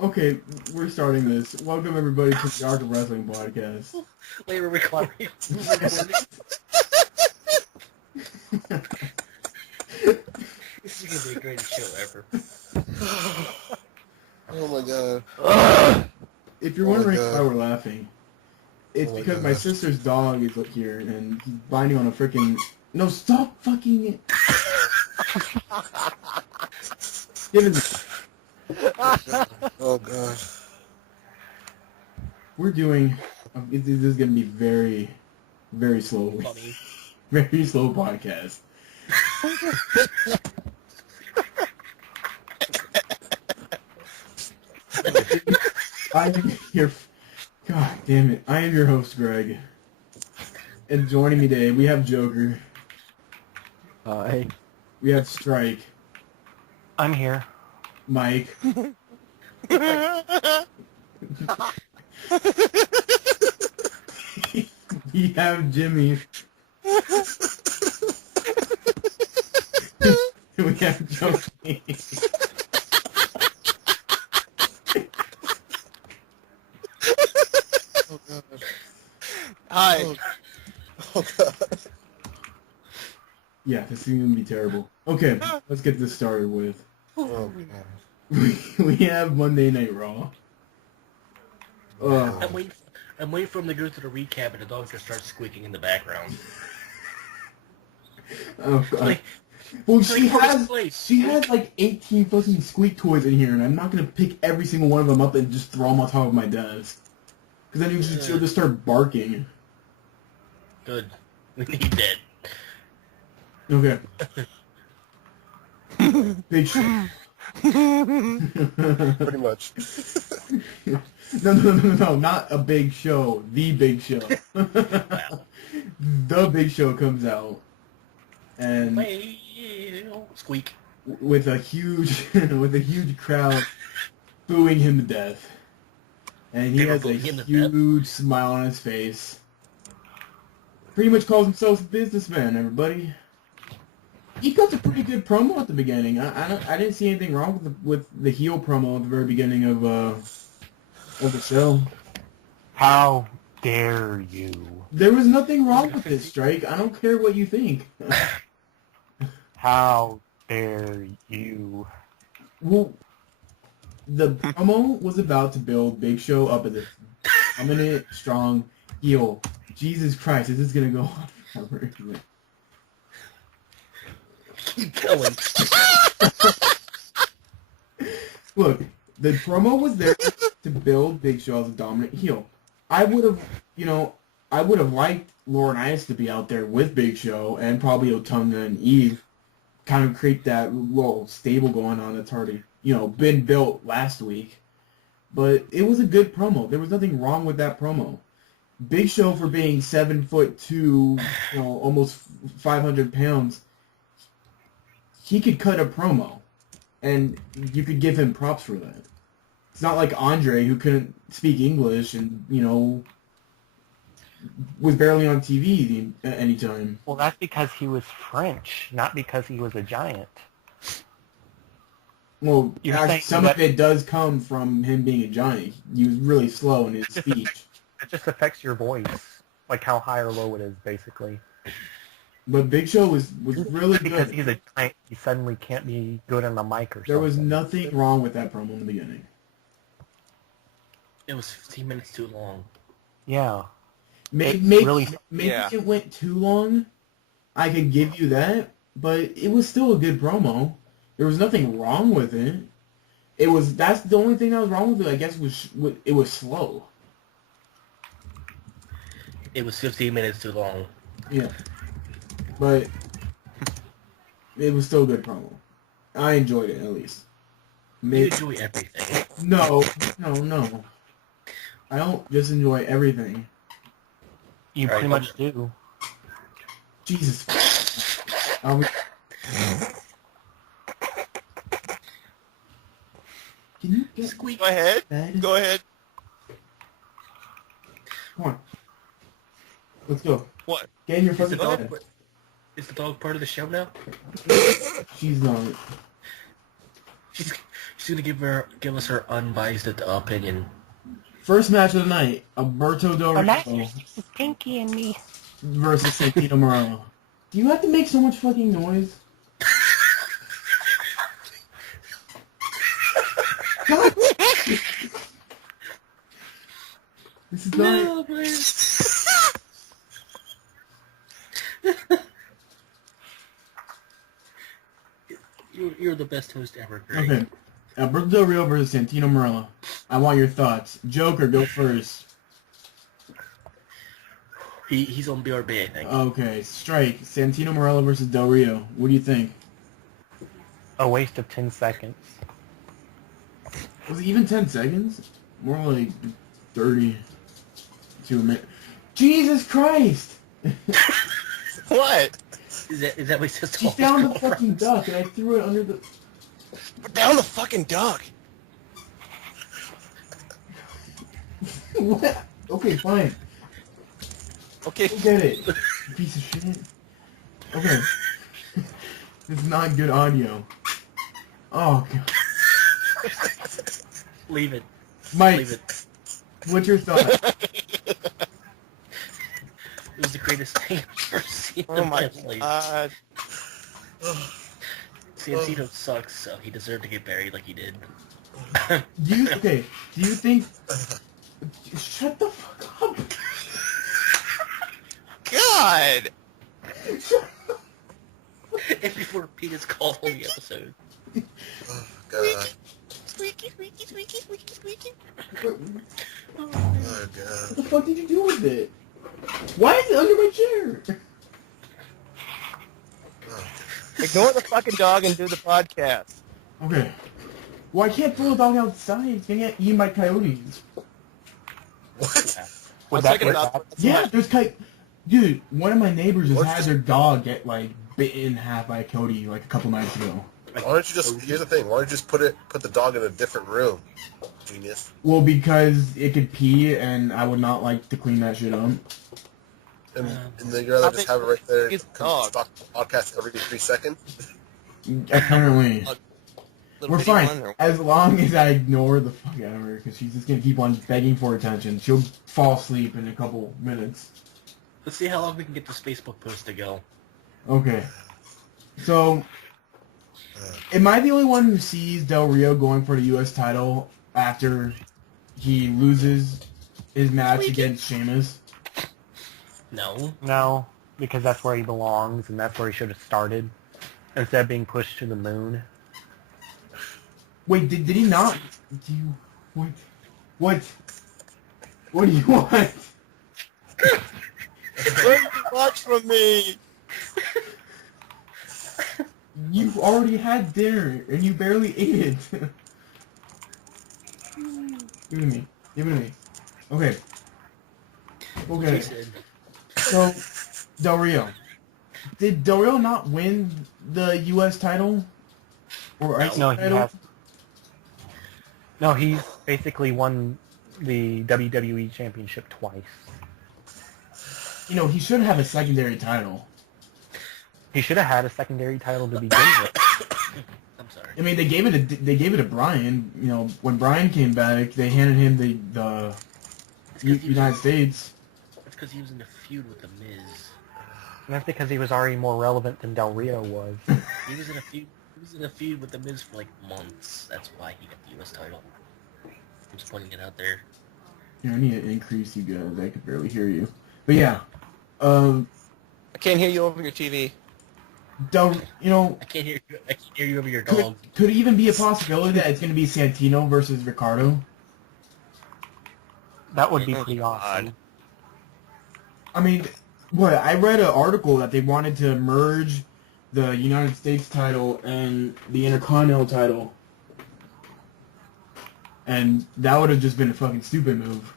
Okay, we're starting this. Welcome everybody to the Arc of Wrestling podcast. Wait, we're recording. This is gonna be the greatest show ever. Oh my god. If you're wondering why we're laughing, it's because my sister's dog is up here and he's binding on a freaking... No, stop fucking it! Give it. Oh god. We're doing... This is going to be very, very slow. Funny. Very slow podcast. I am your... God damn it. I am your host, Greg. And joining me today, we have Joker. Hi. We have Strike. I'm here. Mike. We have Jimmy. We have Joey. Oh god. Hi. Oh god. Yeah, this is going to be terrible. Okay, let's get this started with. Oh god. We have Monday Night Raw. I'm waiting for him to go through the recap and the dog just starts squeaking in the background. Oh god. Like, Well, it's she like has first place. she has like 18 fucking squeak toys in here, and I'm not gonna pick every single one of them up and just throw them on top of my desk. Because then she'll just start barking. Good. We need that. Okay. Big show. Pretty much. No, not a big show. The Big Show. The Big Show comes out, and Squeak. with a huge crowd booing him to death, and he They were has a booing him to huge smile on his face. Pretty much calls himself a businessman. Everybody. He cut a pretty good promo at the beginning. I didn't see anything wrong with the heel promo at the very beginning of the show. How dare you? There was nothing wrong with this, Strike. I don't care what you think. How dare you? Well, the promo was about to build Big Show up as a dominant, strong heel. Jesus Christ, is this gonna go on forever? Keep going. Look, the promo was there to build Big Show as a dominant heel. I would have liked Laurinaitis to be out there with Big Show and probably Otunga and Eve, kind of create that little stable going on that's already, been built last week. But it was a good promo. There was nothing wrong with that promo. Big Show, for being 7'2", almost 500 pounds, he could cut a promo, and you could give him props for that. It's not like Andre, who couldn't speak English and, was barely on TV anytime. Well, that's because he was French, not because he was a giant. Well, You're actually, saying some that- of it does come from him being a giant. He was really slow in his speech. It just affects your voice, like how high or low it is, basically. But Big Show was really Because good. he's a giant, he suddenly can't be good on the mic or something. There was nothing wrong with that promo in the beginning. It was 15 minutes too long. Yeah. Maybe Yeah. it went too long. I could give you that, but it was still a good promo. There was nothing wrong with it. That's the only thing that was wrong with it, I guess, it was slow. It was 15 minutes too long. Yeah. But it was still a good promo. I enjoyed it, at least. You enjoy everything. No. I don't just enjoy everything. You Right. pretty much do. Jesus. Can you get Squeak. Go ahead. bed? Go ahead. Come on. Let's go. What? Get in your Is the fucking dog? bed. Is the dog part of the show now? She's not. She's She's gonna give us her unbiased opinion. First match of the night: Alberto Del My Rio master's Pinky and me. versus Santino Marella. Do you have to make so much fucking noise? God. This is not. You're the best host ever, Greg. Okay. Alberto Del Rio versus Santino Marella. I want your thoughts. Joker, go first. He's on BRB, I think. Okay. Strike. Santino Marella versus Del Rio. What do you think? A waste of 10 seconds. Was it even 10 seconds? More like 30 to a minute. Jesus Christ! What? Is that what he says to She all his found the girlfriends? fucking duck and I threw it under the... Put down the fucking duck. What? Okay, fine. Okay. Go get it. You piece of shit. Okay. This is not good audio. Oh, God. Leave it. Mike, Leave it. what's your thought? It was the greatest thing I've ever seen Oh in my my life. god. Santino sucks, so he deserved to get buried like he did. Do you think... Shut the fuck up. God. And before Pete is called on the episode. Oh, God. Squeaky, squeaky, squeaky, squeaky, squeaky. Oh, God. What the fuck did you do with it? Why is it under my chair? Ignore the fucking dog and do the podcast. Okay. Well, I can't throw a dog outside. It's gonna get eaten by coyotes. What? Would I'm that thinking get about back? Yeah, there's Dude, one of my neighbors just What's had this- their dog get, like, bitten in half by a coyote, like, a couple nights ago. Why don't you just... Here's the thing. Why don't you just put the dog in a different room? Genius. Well, because it could pee, and I would not like to clean that shit up. And then you'd rather I just think have it right there. it's Come dog. Stop the podcast every 3 seconds. Apparently. Little We're bitty fine. one or- As long as I ignore the fuck out of her, because she's just gonna keep on begging for attention. She'll fall asleep in a couple minutes. Let's see how long we can get this Facebook post to go. Okay. So, am I the only one who sees Del Rio going for the U.S. title after he loses his match against Sheamus? No. No, because that's where he belongs, and that's where he should have started, instead of being pushed to the moon. Wait, did he not? Do you... What? What? What do you want? Where did you watch from me? You've already had dinner, and you barely ate it. Give it to me. Give it to me. Okay. Okay. Jason. So, Del Rio. Did Del Rio not win the U.S. title? Or IC No, he title? has. No, he's basically won the WWE Championship twice. You know, he should have a secondary title. He should have had a secondary title to begin with. I'm sorry. I mean, they gave it to Bryan. You know, when Bryan came back, they handed him the United States. That's because he was in a feud with The Miz. And that's because he was already more relevant than Del Rio was. He was in a feud. He was in a feud with The Miz for like months. That's why he got the U.S. title. I'm just pointing it out there. Here, I need to increase you guys. I could barely hear you. But yeah, I can't hear you over your TV. you know, I can't hear you over your could dog. it even be a possibility that it's going to be Santino versus Ricardo? That would be Oh, pretty God. awesome. I mean, what I read an article that they wanted to merge the United States title and the Intercontinental title, and that would have just been a fucking stupid move.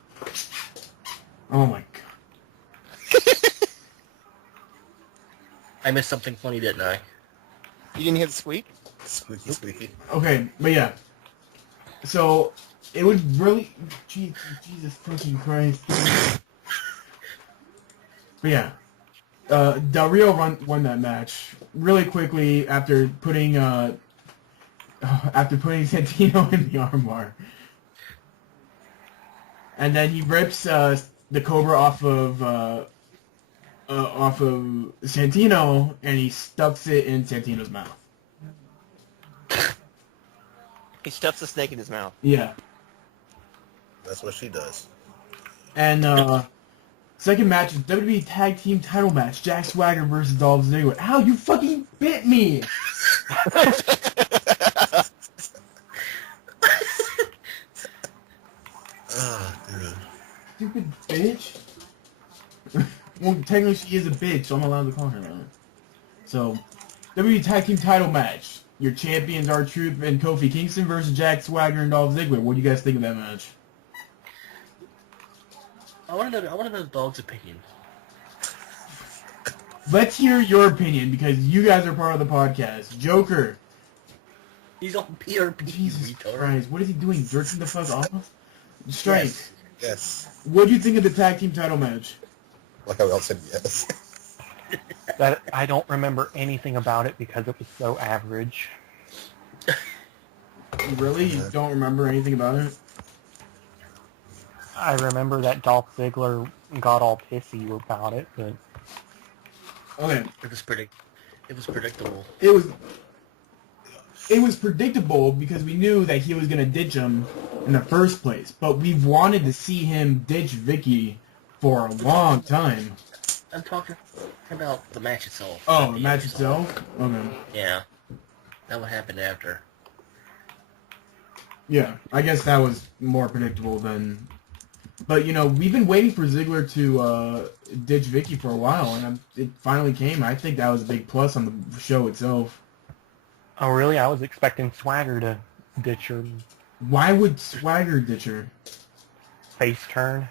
Oh my god. I missed something funny, didn't I? You didn't hear the squeak? Squeaky, squeaky. Okay, but yeah. So, it would really... Jesus fucking Christ. But yeah. Del Rio won that match really quickly after putting after putting Santino in the armbar. And then he rips the Cobra off of Santino, and he stuffs it in Santino's mouth. He stuffs the snake in his mouth. Yeah. That's what she does. And second match is WWE Tag Team Title match: Jack Swagger versus Dolph Ziggler. Ow, you fucking bit me! Ah, dude. Stupid bitch. Well, technically she is a bitch, so I'm allowed to call her that. So, WWE Tag Team Title match. Your champions are R-Truth and Kofi Kingston versus Jack Swagger and Dolph Ziggler. What do you guys think of that match? I want to know the dog's opinion. Let's hear your opinion, because you guys are part of the podcast. Joker. He's on PRP, Jesus retard. Christ, what is he doing? Jerking the fuck off? Strike. Yes. What do you think of the tag team title match? Like how we all said yes. That I don't remember anything about it because it was so average. Really? You don't remember anything about it? I remember that Dolph Ziggler got all pissy about it, but Okay. It was predictable. It was predictable because we knew that he was going to ditch him in the first place. But we've wanted to see him ditch Vicky for a long time. I'm talking about the match itself. Oh, the match itself? Okay. Yeah. That would happen after. Yeah, I guess that was more predictable than... But, you know, we've been waiting for Ziggler to ditch Vicky for a while, and it finally came. I think that was a big plus on the show itself. oh really? I was expecting Swagger to ditch her Why would Swagger ditch her? face turn.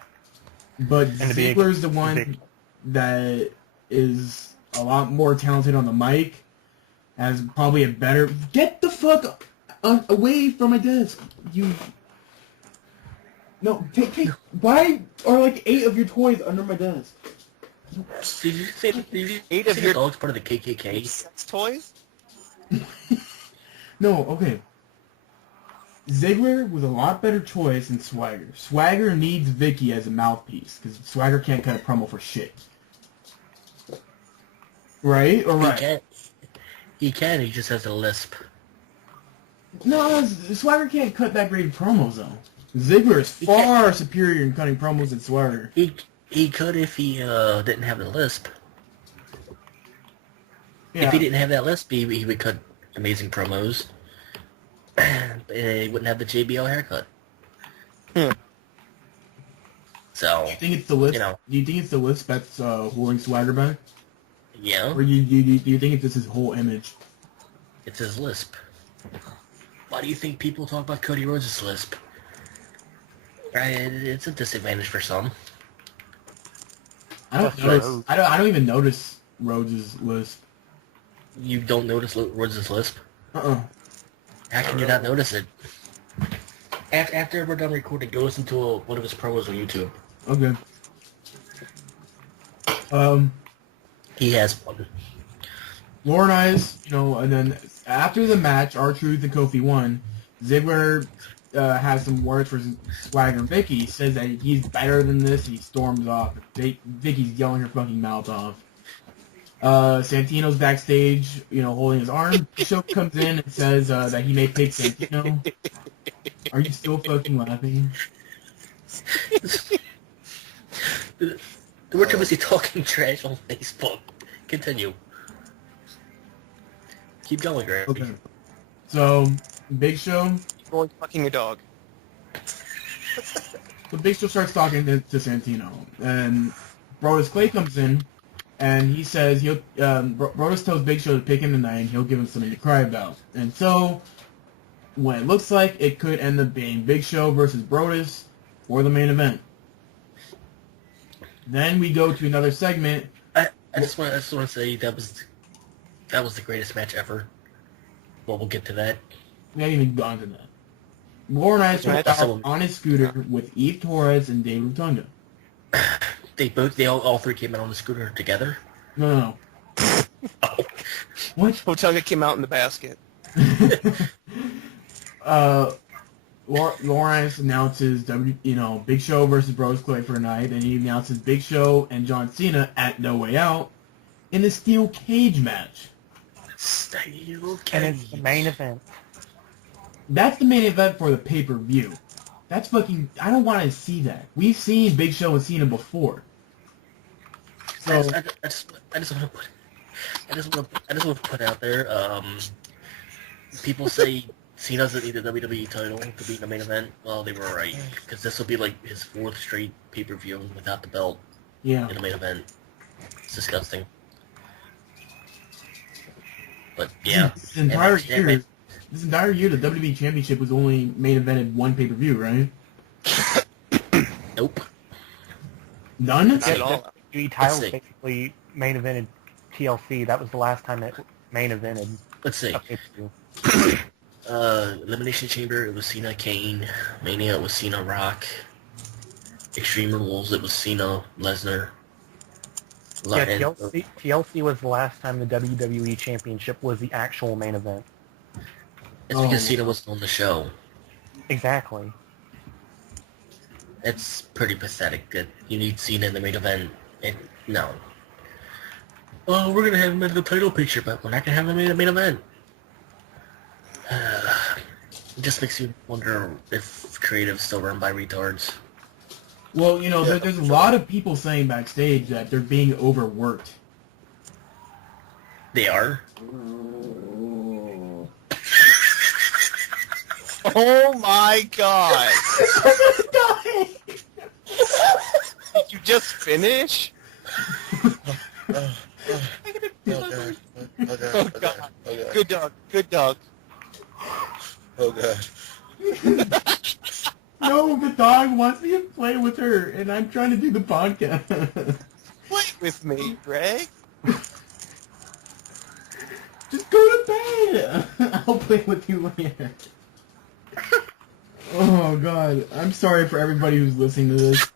But And to be Ziggler's the one that is a lot more talented on the mic, has probably a better... Get the fuck away from my desk, you... No, take... Why are like 8 of your toys under my desk? Did you say Eight of the your- dog's part of the KKK? Sex toys? No, okay. Ziggler was a lot better choice than Swagger. Swagger needs Vicky as a mouthpiece, because Swagger can't cut a promo for shit. Right? Or right? He can, he just has a lisp. No, Swagger can't cut that great of promos, though. Ziggler is far superior in cutting promos than Swagger. He could if he didn't have the lisp. Yeah. If he didn't have that lisp, he would cut amazing promos. He wouldn't have the JBL haircut. So, Do you think it's the list? You know. Do you think it's the list that's holding Swagger back? yeah, Or do you think it's just his whole image? it's his lisp. Why do you think people talk about Cody Rhodes' lisp? Right, it's a disadvantage for some. I don't That's notice. Rhodes. I don't even notice Rhodes' list. You don't notice Rhodes' lisp? How can you not notice it? After we're done recording, go listen to one of his promos on YouTube. Okay. He has one. Laurinaitis, you know, and then after the match, R-Truth and Kofi won. Ziggler has some words for Swagger and Vicky. He says that he's better than this. He storms off. Vicky's yelling her fucking mouth off. Santino's backstage, you know, holding his arm. Bishop comes in and says that he may pick Santino. Are you still fucking laughing? We're too busy talking trash on Facebook. Continue. Keep going, Greg. Okay. So, Big Show. You're always fucking your dog. So Big Show starts talking to Santino, and Brodus Clay comes in, and he says Brodus tells Big Show to pick him tonight, and he'll give him something to cry about. And so, when it looks like it could end up being Big Show versus Brodus for the main event. Then we go to another segment. I just want to say that was the greatest match ever. Well, we'll get to that. We haven't even gone to that. Laurinaitis went out on his scooter with Eve Torres and Dave Rotunda. They all three came out on the scooter together. No. Oh. What? Hotunga came out in the basket. Lawrence announces Big Show versus Bros Clay for a night, and he announces Big Show and John Cena at No Way Out in a steel cage match. Steel cage. And it's the main event. That's the main event for the pay-per-view. That's fucking... I don't want to see that. We've seen Big Show and Cena before. So... I just want to put out there, people say Cena doesn't need the WWE title to be in the main event. Well, they were right, because this will be like his 4th straight pay-per-view without the belt in the main event. It's disgusting. But yeah, This entire year, the WWE Championship was only main evented one pay-per-view, right? Nope. None? Not at all. The title basically main evented TLC. That was the last time it main evented. Let's see. Elimination Chamber, it was Cena, Kane. Mania, it was Cena, Rock. Extreme Rules, it was Cena, Lesnar. Yeah, TLC was the last time the WWE Championship was the actual main event. It's because Cena wasn't on the show. Exactly. It's pretty pathetic that you need Cena in the main event. No. Oh, we're gonna have him in the title picture, but we're not gonna have him in the main event. It just makes you wonder if creative's still run by retards. Well, there's a lot of people saying backstage that they're being overworked. They are? Oh my god! Did you just finish? Oh god. Oh god. Good dog. Good dog. Oh god. No, the dog wants me to play with her, and I'm trying to do the podcast. Play with me, Greg. Just go to bed. I'll play with you later. Oh god, I'm sorry for everybody who's listening to this.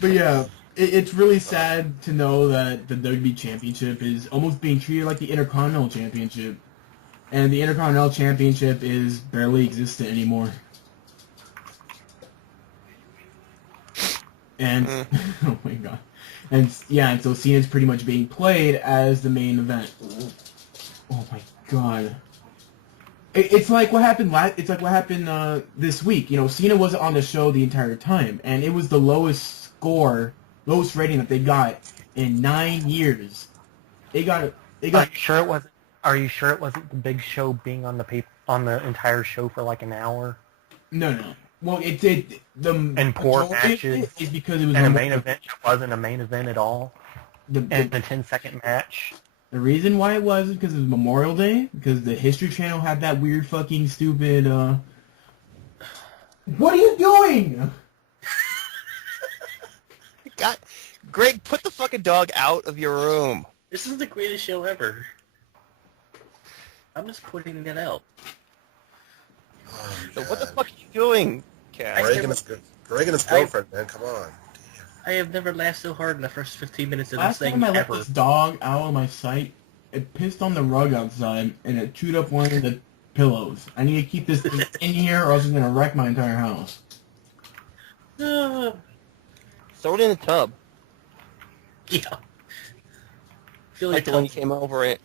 But yeah, it's really sad to know that the WWE Championship is almost being treated like the Intercontinental Championship. And the Intercontinental Championship is barely existent anymore. And, oh my god. And so Cena's pretty much being played as the main event. Oh my god. It's like what happened this week. Cena wasn't on the show the entire time, and it was the lowest rating that they got in 9 years. They got. Are you sure it wasn't the Big Show being on the entire show for like an hour? No. Well, and poor matches is because it was and a main event wasn't a main event at all. And a 10-second match. The reason why it was because it was Memorial Day, because the History Channel had that weird fucking stupid. What are you doing? God, Greg, put the fucking dog out of your room. This is the greatest show ever. I'm just pointing it out. Oh, So what the fuck are you doing, Cass? Greg and his girlfriend, man, come on. I have never laughed so hard in the first 15 minutes of Last this time thing I let ever. this dog out of my sight, it pissed on the rug outside, and it chewed up one of the pillows. I need to keep this thing in here, or else it's gonna wreck my entire house. Uh, Throw it in the tub. yeah. Feel Like the one you tough. came over it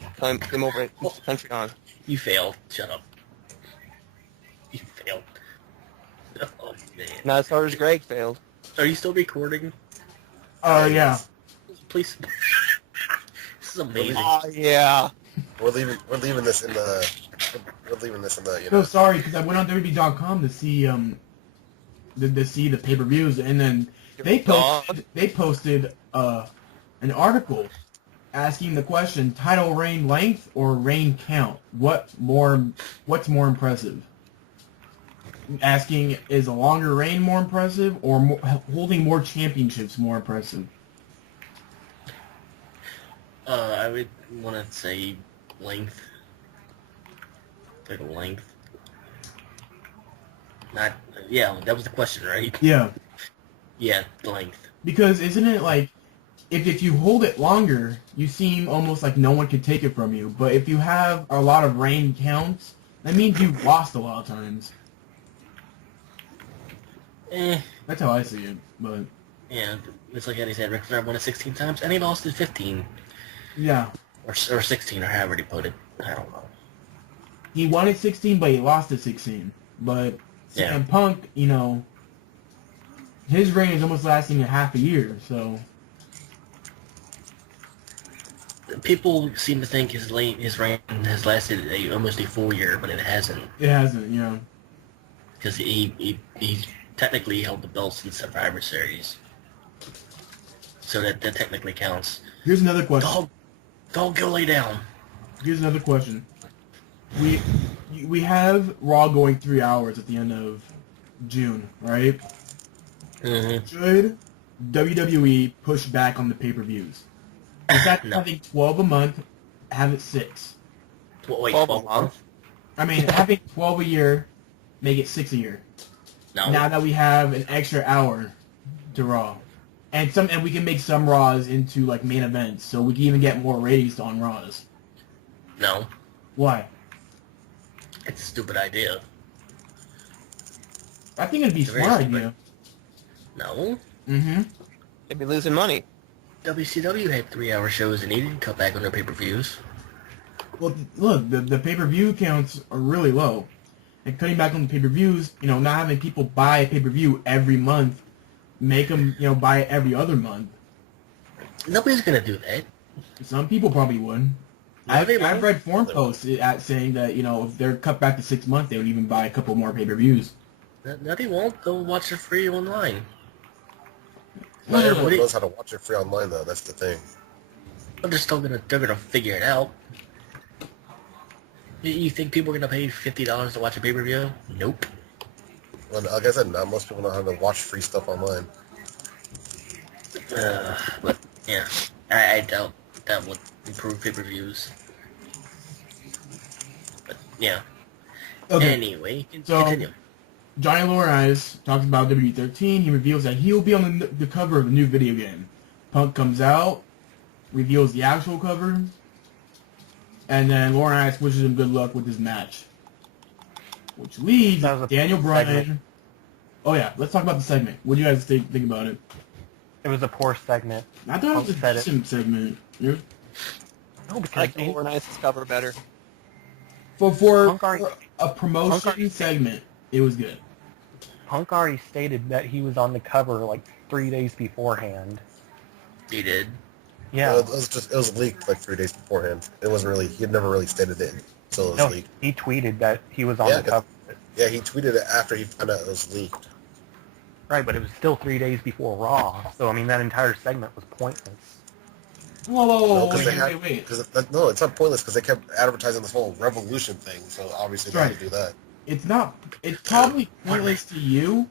country on. You failed. Shut up. You failed. Oh, man. Not as hard as Greg failed. Are you still recording? Yeah. Please. This is amazing. Oh yeah. We're leaving this in the So sorry, because I went on WWE.com to see the pay-per-views, and then they posted an article asking the question: title reign length or reign count? What's more impressive? Asking, is a longer reign more impressive, or holding more championships more impressive? I would want to say length. Title length. Not. Yeah, that was the question, right? Yeah. Yeah, length. Because isn't it like if you hold it longer, you seem almost like no one can take it from you. But if you have a lot of reign counts, that means you've lost a lot of times. That's how I see it. But yeah, it's like Eddie said, Ric Flair won it 16 times, and he lost it 15. yeah, Or 16, or however he put it. I don't know. he won it 16, but he lost it 16. But Yeah. CM Punk, you know, his reign is almost lasting a half a year. So People seem to think his reign has lasted almost a full year, but it hasn't. it hasn't. You know. Because he technically held the belts in Survivor Series. So that technically counts. Here's another question. Dog, go lay down. Here's another question. We have Raw going 3 hours at the end of June, right? Mm-hmm. Should WWE push back on the pay-per-views? Instead of No. having 12 a month, have it 6. Wait, 12 a 12 month? I mean, having 12 a year, make it 6 a year. No. Now that we have an extra hour to Raw. And we can make some Raws into like main events, so we can even get more ratings on Raws. No. Why? It's a stupid idea. I think it'd be a It's very smart stupid. idea. No. Mm-hmm. They'd be losing money. WCW had 3-hour shows and they didn't cut back on their pay-per-views. Well, look, the pay-per-view counts are really low. And cutting back on the pay-per-views, you know, not having people buy a pay-per-view every month, make them, you know, buy it every other month. Nobody's gonna do that. Some people probably would. No, they I've won't. read forum posts saying that, you know, if they're cut back to 6 months, they would even buy a couple more pay-per-views. No, they won't. They'll watch it free online. Not No, everyone what do you- knows how to watch it free online, though. That's the thing. But they're gonna figure it out. You think people are gonna pay $50 to watch a pay-per-view? Nope. Well, like I said, not most people know how to watch free stuff online. But yeah, I doubt that would improve pay-per-views. But yeah. Okay. Anyway, So- continue. Johnny Laurinaitis talks about WWE13. He reveals that he'll be on the cover of a new video game. Punk comes out, reveals the actual cover, and then Laurinaitis wishes him good luck with his match. Which leaves That was a Daniel Bryan. segment. Oh yeah, let's talk about the segment. What do you guys think about it? It was a poor segment. I thought it was Punk a said it. decent segment. Yeah. No, I because like the Laurinaitis cover better. For Punk already- a promotion Punk already- segment, it was good. Punk already stated that he was on the cover like 3 days beforehand. He did. Yeah. It was leaked like 3 days beforehand. It wasn't really. He had never really stated it until it was No, leaked. he tweeted that he was on Yeah, the 'cause- cover. Yeah, he tweeted it after he found out it was leaked. Right, but it was still 3 days before Raw. So, I mean, that entire segment was pointless. Whoa, whoa, No, whoa, 'cause they had- wait. No, it's not pointless because they kept advertising this whole revolution thing. So obviously they had to do that. It's not. It's probably pointless to you,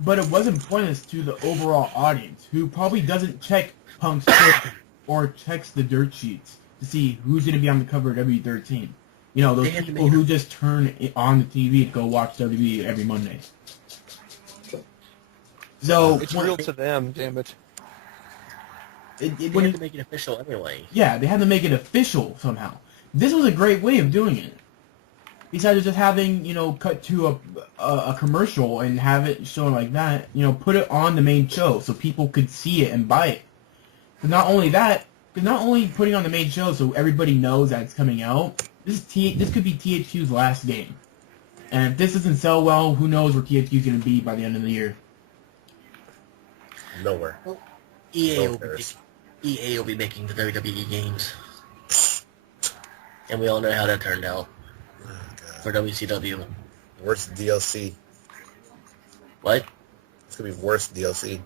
but it wasn't pointless to the overall audience, who probably doesn't check Punk's Twitter or checks the dirt sheets to see who's going to be on the cover of W13. You know, those They had to people make who just turn it on the TV to go watch WWE every Monday. So It's real to them, damn it. They when had you- to make it official anyway. yeah, they had to make it official somehow. This was a great way of doing it. Besides just having, you know, cut to a commercial and have it shown like that, you know, put it on the main show so people could see it and buy it. But not only that, but not only putting on the main show so everybody knows that it's coming out, this could be THQ's last game. And if this doesn't sell well, who knows where THQ's going to be by the end of the year. Nowhere. EA No will, be, cares. EA will be making the WWE games. And we all know how that turned out Oh, God. for WCW. Worst DLC. What? It's gonna be worse DLC.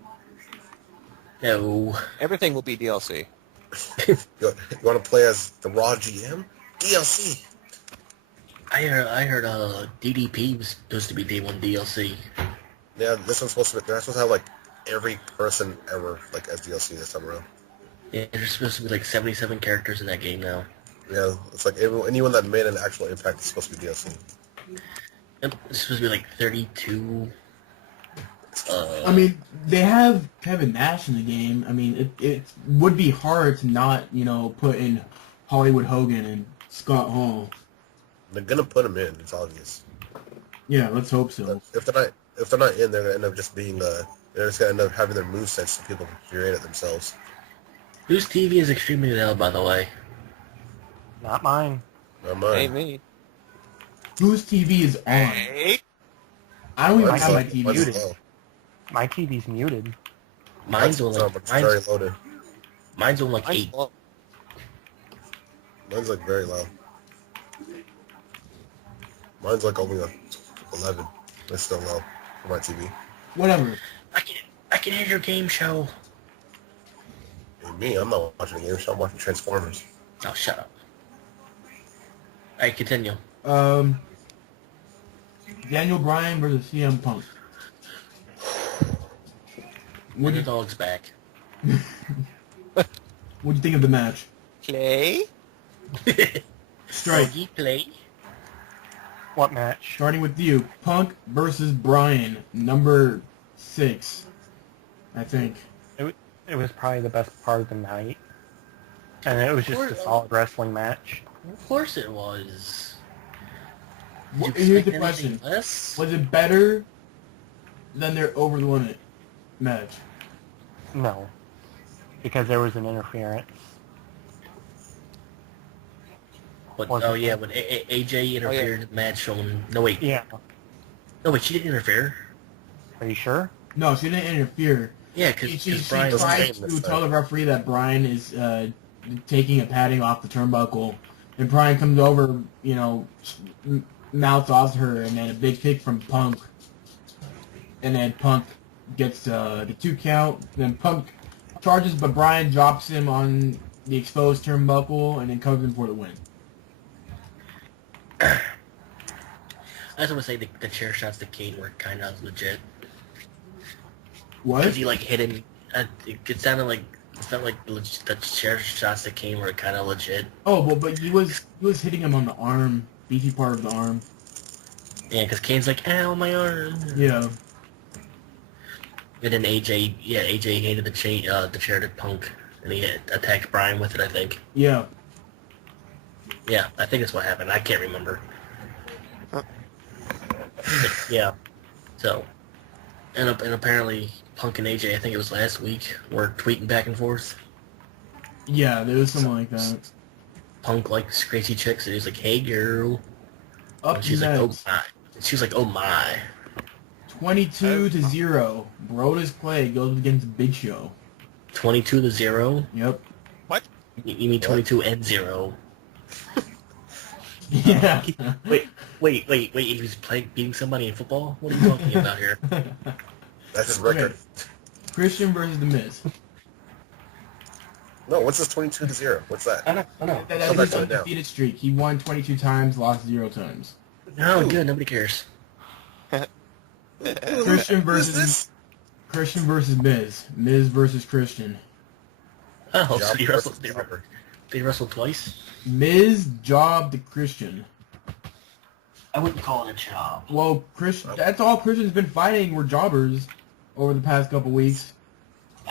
No. Everything will be DLC. You want to play as the Raw GM? DLC. I heard DDP was supposed to be day one DLC. Yeah, this one's supposed to be. They're supposed to have like every person ever like as DLC this time around. Yeah, there's supposed to be like 77 characters in that game now. Yeah, it's like anyone that made an actual impact is supposed to be DLC. Yep, it's supposed to be like 32 I mean, they have Kevin Nash in the game. I mean, it would be hard to not, put in Hollywood Hogan and Scott Hall. They're gonna put him in. It's obvious. Yeah, let's hope so. But if they're not in, they're gonna end up just being they're just gonna end up having their movesets so people can curate it themselves. Whose TV is extremely loud, by the way? Not mine. Not mine. Hey, me. Whose TV is on? Hey. I don't even Mine's have my low. TV Mine's muted. low. My TV's muted. Mine's on It's like very loaded. mine's on like Mine's 8. low. Mine's like very low. Mine's like only 11. It's still low for my TV. Whatever. I can hear your game show. And me, I'm not watching a game show. I'm watching Transformers. Oh, shut up. Alright, continue. Daniel Bryan versus CM Punk. When the dog's back. What'd you think of the match? Clay. Strike. Doggy play. What match? Starting with you. Punk versus Bryan. Number 6. I think. It was probably the best part of the night. And it was just a solid wrestling match. Of course it was. What, Did you here's the expect anything question. less? Was it better than their Over the Limit match? No. Because there was an interference. But, Was oh it? yeah, when AJ interfered in the match on... No wait. Yeah. No wait, she didn't interfere. Are you sure? No, she didn't interfere. Yeah, She because Brian... was tried saying to this tell time. the referee that Bryan is taking a padding off the turnbuckle. And Bryan comes over, mouths off to her, and then a big kick from Punk. And then Punk gets the 2 count. Then Punk charges, but Bryan drops him on the exposed turnbuckle and then comes in for the win. I just want to say the chair shots to Kane were kind of legit. What? Because he, like, hit him... it sounded like... It felt like the chair shots that Kane were kind of legit. Oh, well, but he was hitting him on the arm, beefy part of the arm. Yeah, because Kane's like, ow, my arm. Yeah. And then AJ hated the chair to Punk, and he attacked Bryan with it, I think. Yeah. Yeah, I think that's what happened. I can't remember. Yeah. So, and apparently Punk and AJ, I think it was last week, were tweeting back and forth. Yeah, there was something like that. Punk likes crazy chicks, and he's like, "Hey, girl." Up And she's like, "Oh next, my." And she was like, "Oh my." 22-0. Brodus Clay goes against Big Show. 22-0. Yep. You mean 22 and 0? Yeah. Wait. He was beating somebody in football. What are you talking about here? That's his record. Okay. Christian versus The Miz. No, what's this 22-0? What's that? I know. That's Come his back to it now. undefeated streak. He won 22 times, lost 0 times. No, good. Nobody cares. Christian What is versus this? Christian versus Miz. Miz versus Christian. Oh, so Job they versus wrestled. jobber. They wrestled twice. Miz jobbed Christian. I wouldn't call it a job. Well, that's all Christian's been fighting were jobbers over the past couple weeks.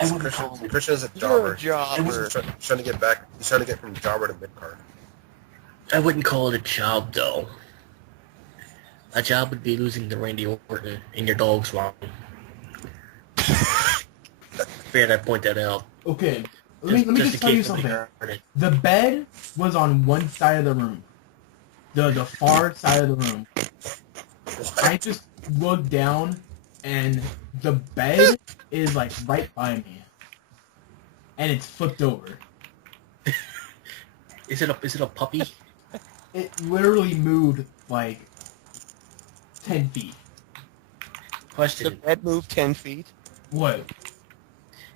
I wouldn't call it. Christian is a You're jobber. a He's jobber. trying to get back. He's trying to get from jobber to mid card. I wouldn't call it a job though. A job would be losing to Randy Orton and your dog's wrong. Fair that I point that out. Okay, let me just in tell you case nobody something. heard it. The bed was on one side of the room. The far side of the room. I just looked down, and the bed is like right by me, and it's flipped over. Is it a puppy? It literally moved like 10 feet. The Question: bed moved 10 feet. What?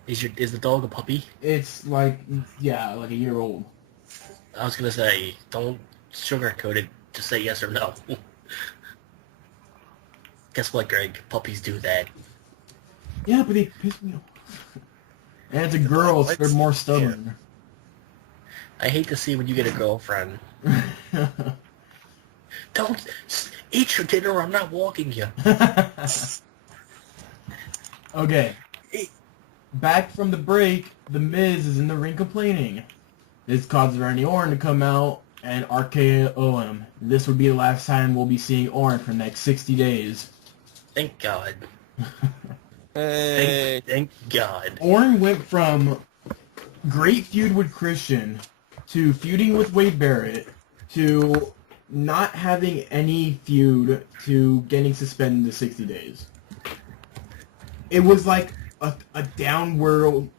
Is the dog a puppy? It's like, yeah, like a year old. I was gonna say, don't sugarcoat it. Just say yes or no. Guess what, Greg? Puppies do that. Yeah, but they piss me off. And it's a girl, so they're more stubborn. I hate to see when you get a girlfriend. Don't eat your dinner. I'm not walking you. Okay. Back from the break, The Miz is in the ring complaining. This causes Randy Orton to come out and RKO him. This would be the last time we'll be seeing Orton for the next 60 days. Thank God. Hey. Thank God. Orton went from great feud with Christian to feuding with Wade Barrett to not having any feud to getting suspended to 60 days. It was like a downward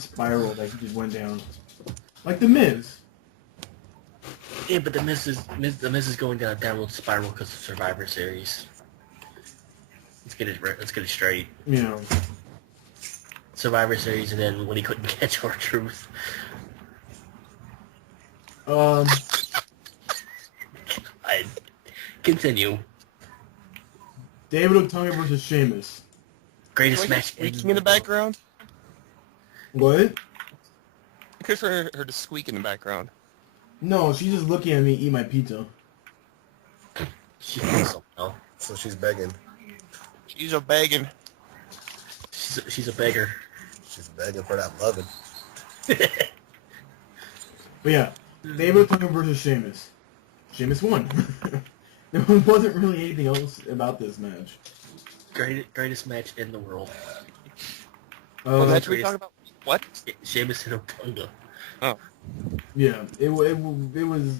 spiral that he just went down. Like The Miz. Yeah, but the Miz is going down a downward spiral because of Survivor Series. Let's get it straight. You know. Survivor Series, and then when he couldn't catch R-Truth. Um, I continue. David Otunga versus Sheamus. Greatest Like match squeaking in the background? What? Because I heard a squeak in the background. No, she's just looking at me eat my pizza. She also, no. So she's begging. She's a begging. She's a beggar. She's begging for that loving. But yeah, David Otunga versus Sheamus. Sheamus won. There wasn't really anything else about this match. Greatest match in the world. What match we we talking about? What? Sheamus and Otunga. Oh. Yeah, it was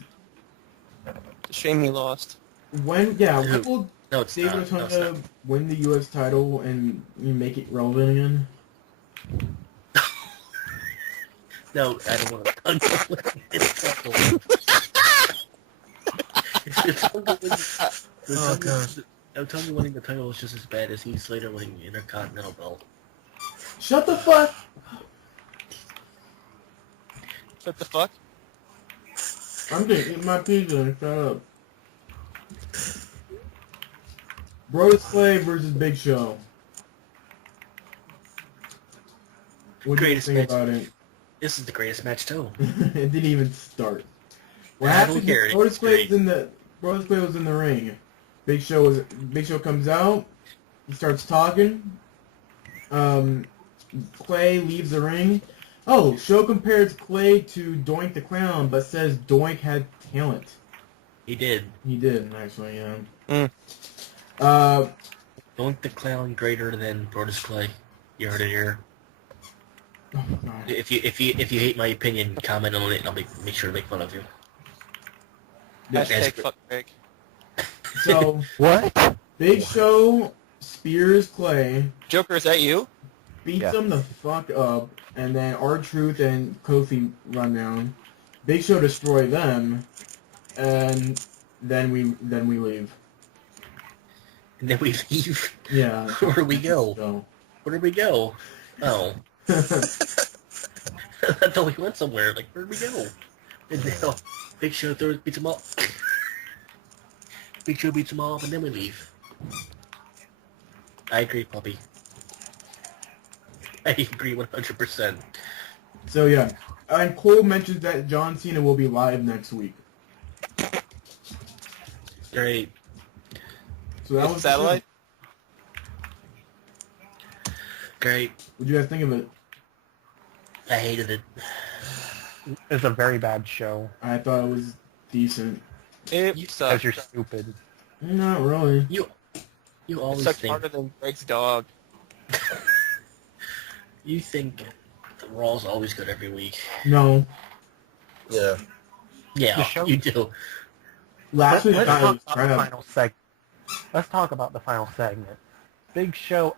It's a shame he lost. when will No, it's David not. No, it's not. Otunga win the U.S. title and make it relevant again? No, I don't want to. Oh, gosh. Otunga winning the title is just as bad as Heath Slater winning the Intercontinental belt. Shut the fuck! What the fuck? I'm just eating my pizza and shut up. Brodus Clay versus Big Show. What do you Greatest think match. about it? This is the greatest match too. It didn't even start. What I don't happened? care. Brodus Clay Great. was in the ring. Big Show comes out. He starts talking. Clay leaves the ring. Oh, Show compares Clay to Doink the Clown, but says Doink had talent. He did. He did, actually, yeah. Mm. Doink the Clown greater than Brodus Clay. You heard it here. Oh my God. If you hate my opinion, comment on it, and I'll make sure to make fun of you. Hashtag fuck Greg. So, What? Big Show spears Clay, Joker, is that you? beats Yeah. him the fuck up, and then R-Truth and Kofi run down. Big Show destroy them, and then we leave. And then we leave. Yeah. Where do we go? So. Where did we go? Oh. I thought we went somewhere. Like, where'd we go? And then Big Show beats him up. Big Show beats him all up, and then we leave. I agree, puppy. I agree 100%. So yeah, and Cole mentions that John Cena will be live next week. Great. So that With was satellite? Great. What do you guys think of it? I hated it. It's a very bad show. I thought it was decent. It You- Because sucks. you're stupid. Not really. You It always sucks think harder than Greg's dog. you think the Raw's always good every week. No. Yeah. Yeah, The show- you do. Last week Let's I talk was about the crap. final segment. Let's talk about the final segment. Big Show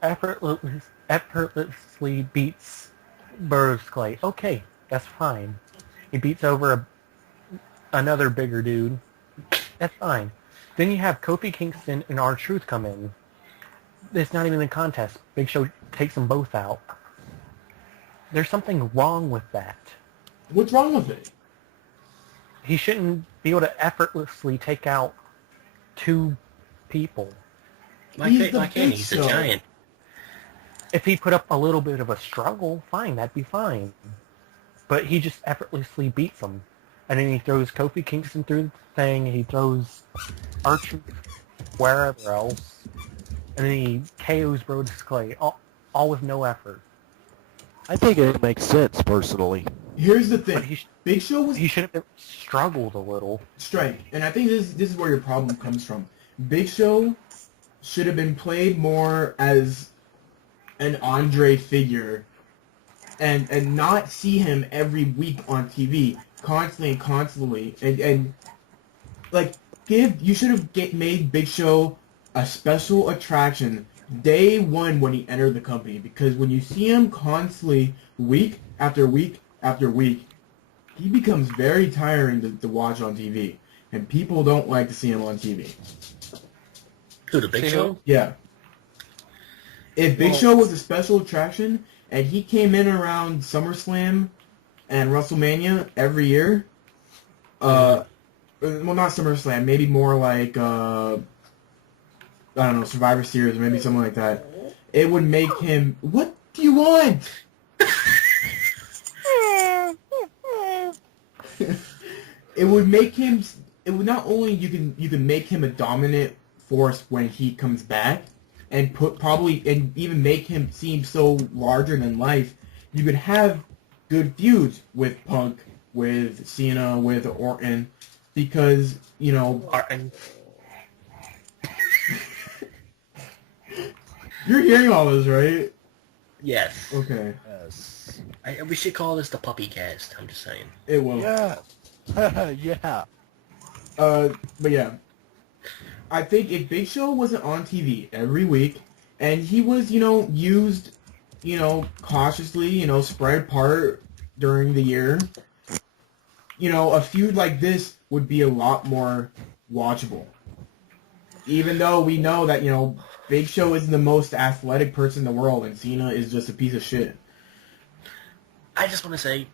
effortlessly beats Brodus Clay. Okay, that's fine. He beats over another bigger dude. That's fine. Then you have Kofi Kingston and R-Truth come in. It's not even a contest. Big Show takes them both out. There's something wrong with that. What's wrong with it? He shouldn't be able to effortlessly take out two people. Why He's can't, the why can't he? Big He's a Show. giant. If he put up a little bit of a struggle, fine, that'd be fine. But he just effortlessly beats him. And then he throws Kofi Kingston through the thing, he throws Archer wherever else, and then he KOs Brodus Clay. all with no effort. I think it makes sense personally. Here's the But thing. Big Show was he should have struggled a little. strike, and I think this is where your problem comes from. Big Show should have been played more as an Andre figure, and not see him every week on TV constantly, and like you should have made Big Show a special attraction day one when he entered the company, because when you see him constantly week after week after week, he becomes very tiring to watch on TV, and people don't like to see him on TV. Who, the Big Show? Yeah. If Big Show was a special attraction and he came in around SummerSlam and WrestleMania every year, well, not SummerSlam, maybe more like, I don't know, Survivor Series or maybe something like that, it would make him, what do you want? It would make him, it would not only you can make him a dominant force when he comes back, and even make him seem so larger than life, you could have good feuds with Punk, with Cena, with Orton, because, you know... Orton. You're hearing all this, right? Yes. Okay. Yes. We should call this the Puppy Cast, I'm just saying. It will. Yeah. Yeah. But yeah. I think if Big Show wasn't on TV every week, and he was, used, cautiously, spread apart during the year, a feud like this would be a lot more watchable. Even though we know that, Big Show isn't the most athletic person in the world, and Cena is just a piece of shit. I just want to say,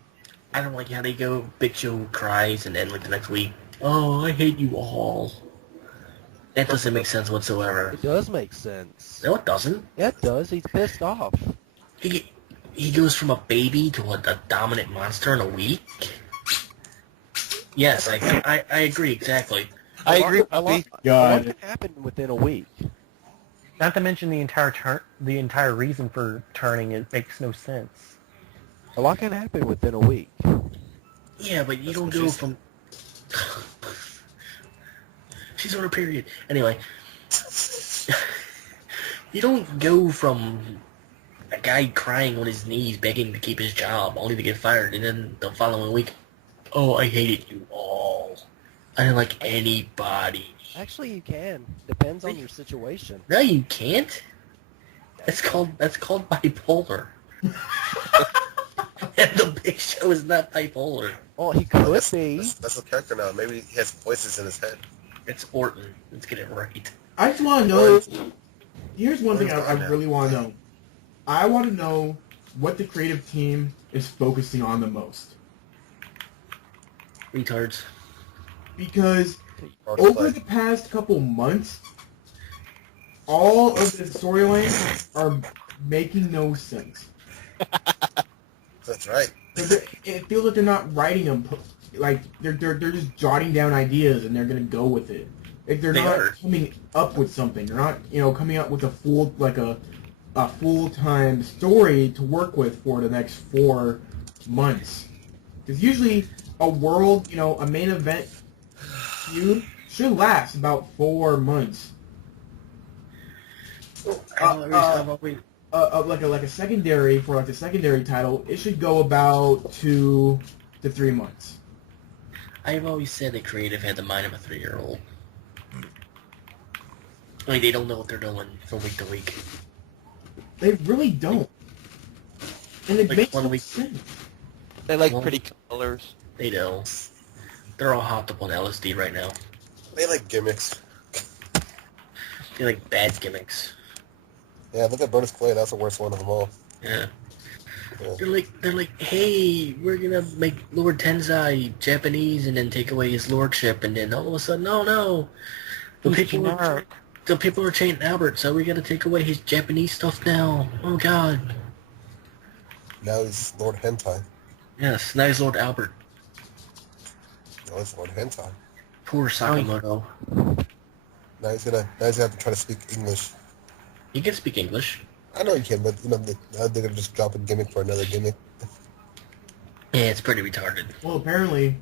I don't like how they go, Big Show cries, and then like the next week, oh, I hate you all. That doesn't make sense whatsoever. It does make sense. No, it doesn't. Yeah, it does. He's pissed off. He goes from a baby to a dominant monster in a week? Yes, I agree, exactly. I agree. A lot God. can happen within a week. Not to mention the entire reason for turning, it makes no sense. A lot can happen within a week. Yeah, but you don't go from... She's on her period. Anyway. You don't go from a guy crying on his knees begging to keep his job only to get fired, and then the following week, oh, I hated you all. I didn't like anybody. Actually, you can. Depends on your situation. No, you can't. That's called bipolar. And the Big Show is not bipolar. Well, he could be. That's the character now. Maybe he has voices in his head. It's Orton. Let's get it right. I just want to know... Here's one thing I really want to know. I want to know what the creative team is focusing on the most. Retards. Because over the past couple months, all of the storylines are making no sense. That's right. It feels like they're not writing them. Like they're just jotting down ideas and they're gonna go with it. Like they're not coming up with something. They're not coming up with a full-time story to work with for the next 4 months. Because usually a main event feud should last about 4 months. Like a secondary for the secondary title, it should go about 2 to 3 months. I've always said that creative had the mind of a 3-year-old. Like they don't know what they're doing from week to week. They really don't. And it Like makes 1 no week. sense. They like Well- pretty colors. They know. They're all hopped up on LSD right now. They like gimmicks. They like bad gimmicks. Yeah, look at Brodus Clay. That's the worst one of them all. Yeah. Yeah. They're like, hey, we're gonna make Lord Tensai Japanese and then take away his lordship, and then all of a sudden, no. The people are chanting Albert, so we gotta take away his Japanese stuff now. Oh God. Now he's Lord Hentai. Yes, now he's Lord Albert. Now he's Lord Hentai. Poor Sakamoto. Now he's gonna have to try to speak English. He can speak English. I know you can, but now they're gonna just drop a gimmick for another gimmick. Yeah, it's pretty retarded. Well, apparently,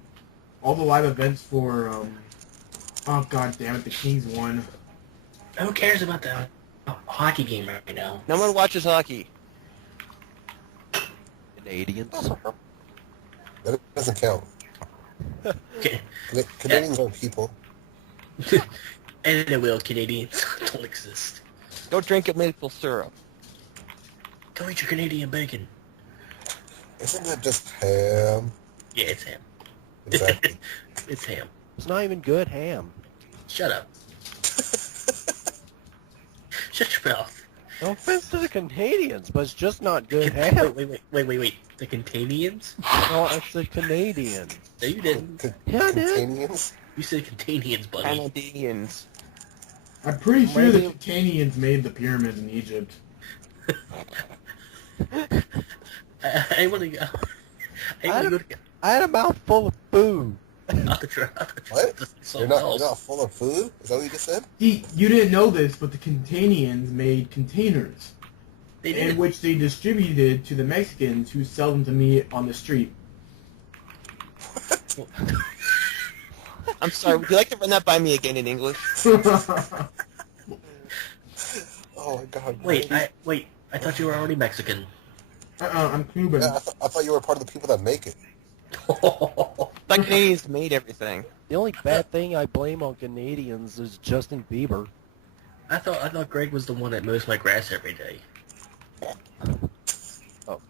all the live events for oh god damn it, the Kings won. Who cares about the hockey game right now? No one watches hockey. Canadians. That doesn't count. Okay. Canadians aren't people. And it will. Canadians don't exist. Don't drink a maple syrup. Go eat your Canadian bacon. Isn't it just ham? Yeah, it's ham. Exactly. It's ham. It's not even good ham. Shut up. Shut your mouth. No offense to the Canadians, but it's just not good ham. Wait. The Canadians? No, it's the Canadians. No, you didn't. Yeah, I did. Canadians? You said Canadians, buddy. Canadians. I'm pretty sure the Maybe- Canadians made the pyramids in Egypt. I want to go. I want to go to. I had a mouthful of food. What? You're not full of food? Is that what you just said? See, you didn't know this, but the Canadians made containers They in did. which they distributed to the Mexicans who sell them to me on the street. I'm sorry, would you like to run that by me again in English? Oh my god. Wait. I thought you were already Mexican. I'm Cuban. Yeah, I thought you were part of the people that make it. Like Canadians made everything. The only bad thing I blame on Canadians is Justin Bieber. I thought Greg was the one that mows my grass every day. Oh, God.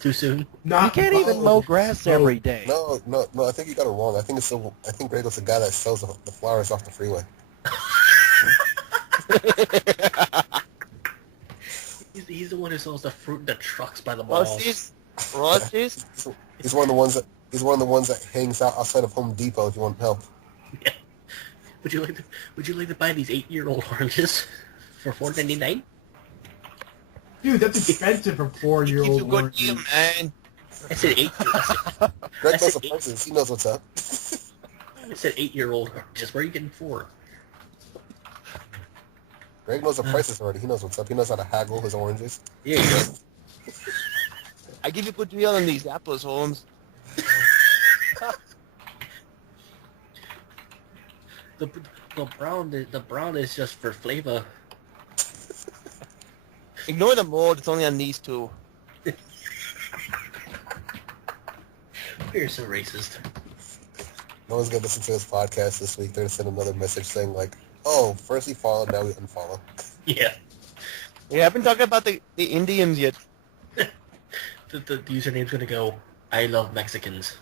Too soon? Not You can't even mow grass every day. No, I think you got it wrong. I think Greg was the guy that sells the flowers off the freeway. He's the one who sells the fruit in the trucks by the mall. Rossies? He's one of the ones that hangs out outside of Home Depot if you want help. Yeah. Would you like to buy these 8-year-old oranges for $4.99? Dude, that's expensive for He's a 4-year-old good deal, oranges. man. I said 8. Greg I knows said the prices. He knows what's up. I said 8-year-old oranges. Where are you getting 4? Greg knows the prices already. He knows what's up. He knows how to haggle his oranges. Yeah, you go. I give you a good deal on these apples, Holmes. The brown is just for flavor. Ignore the mold, it's only on these two. You're so racist. No one's gonna listen to this podcast this week. They're gonna send another message saying like, "Oh, first we followed, now we unfollow." Yeah. We haven't talked about the Indians yet. The username's gonna go, I love Mexicans.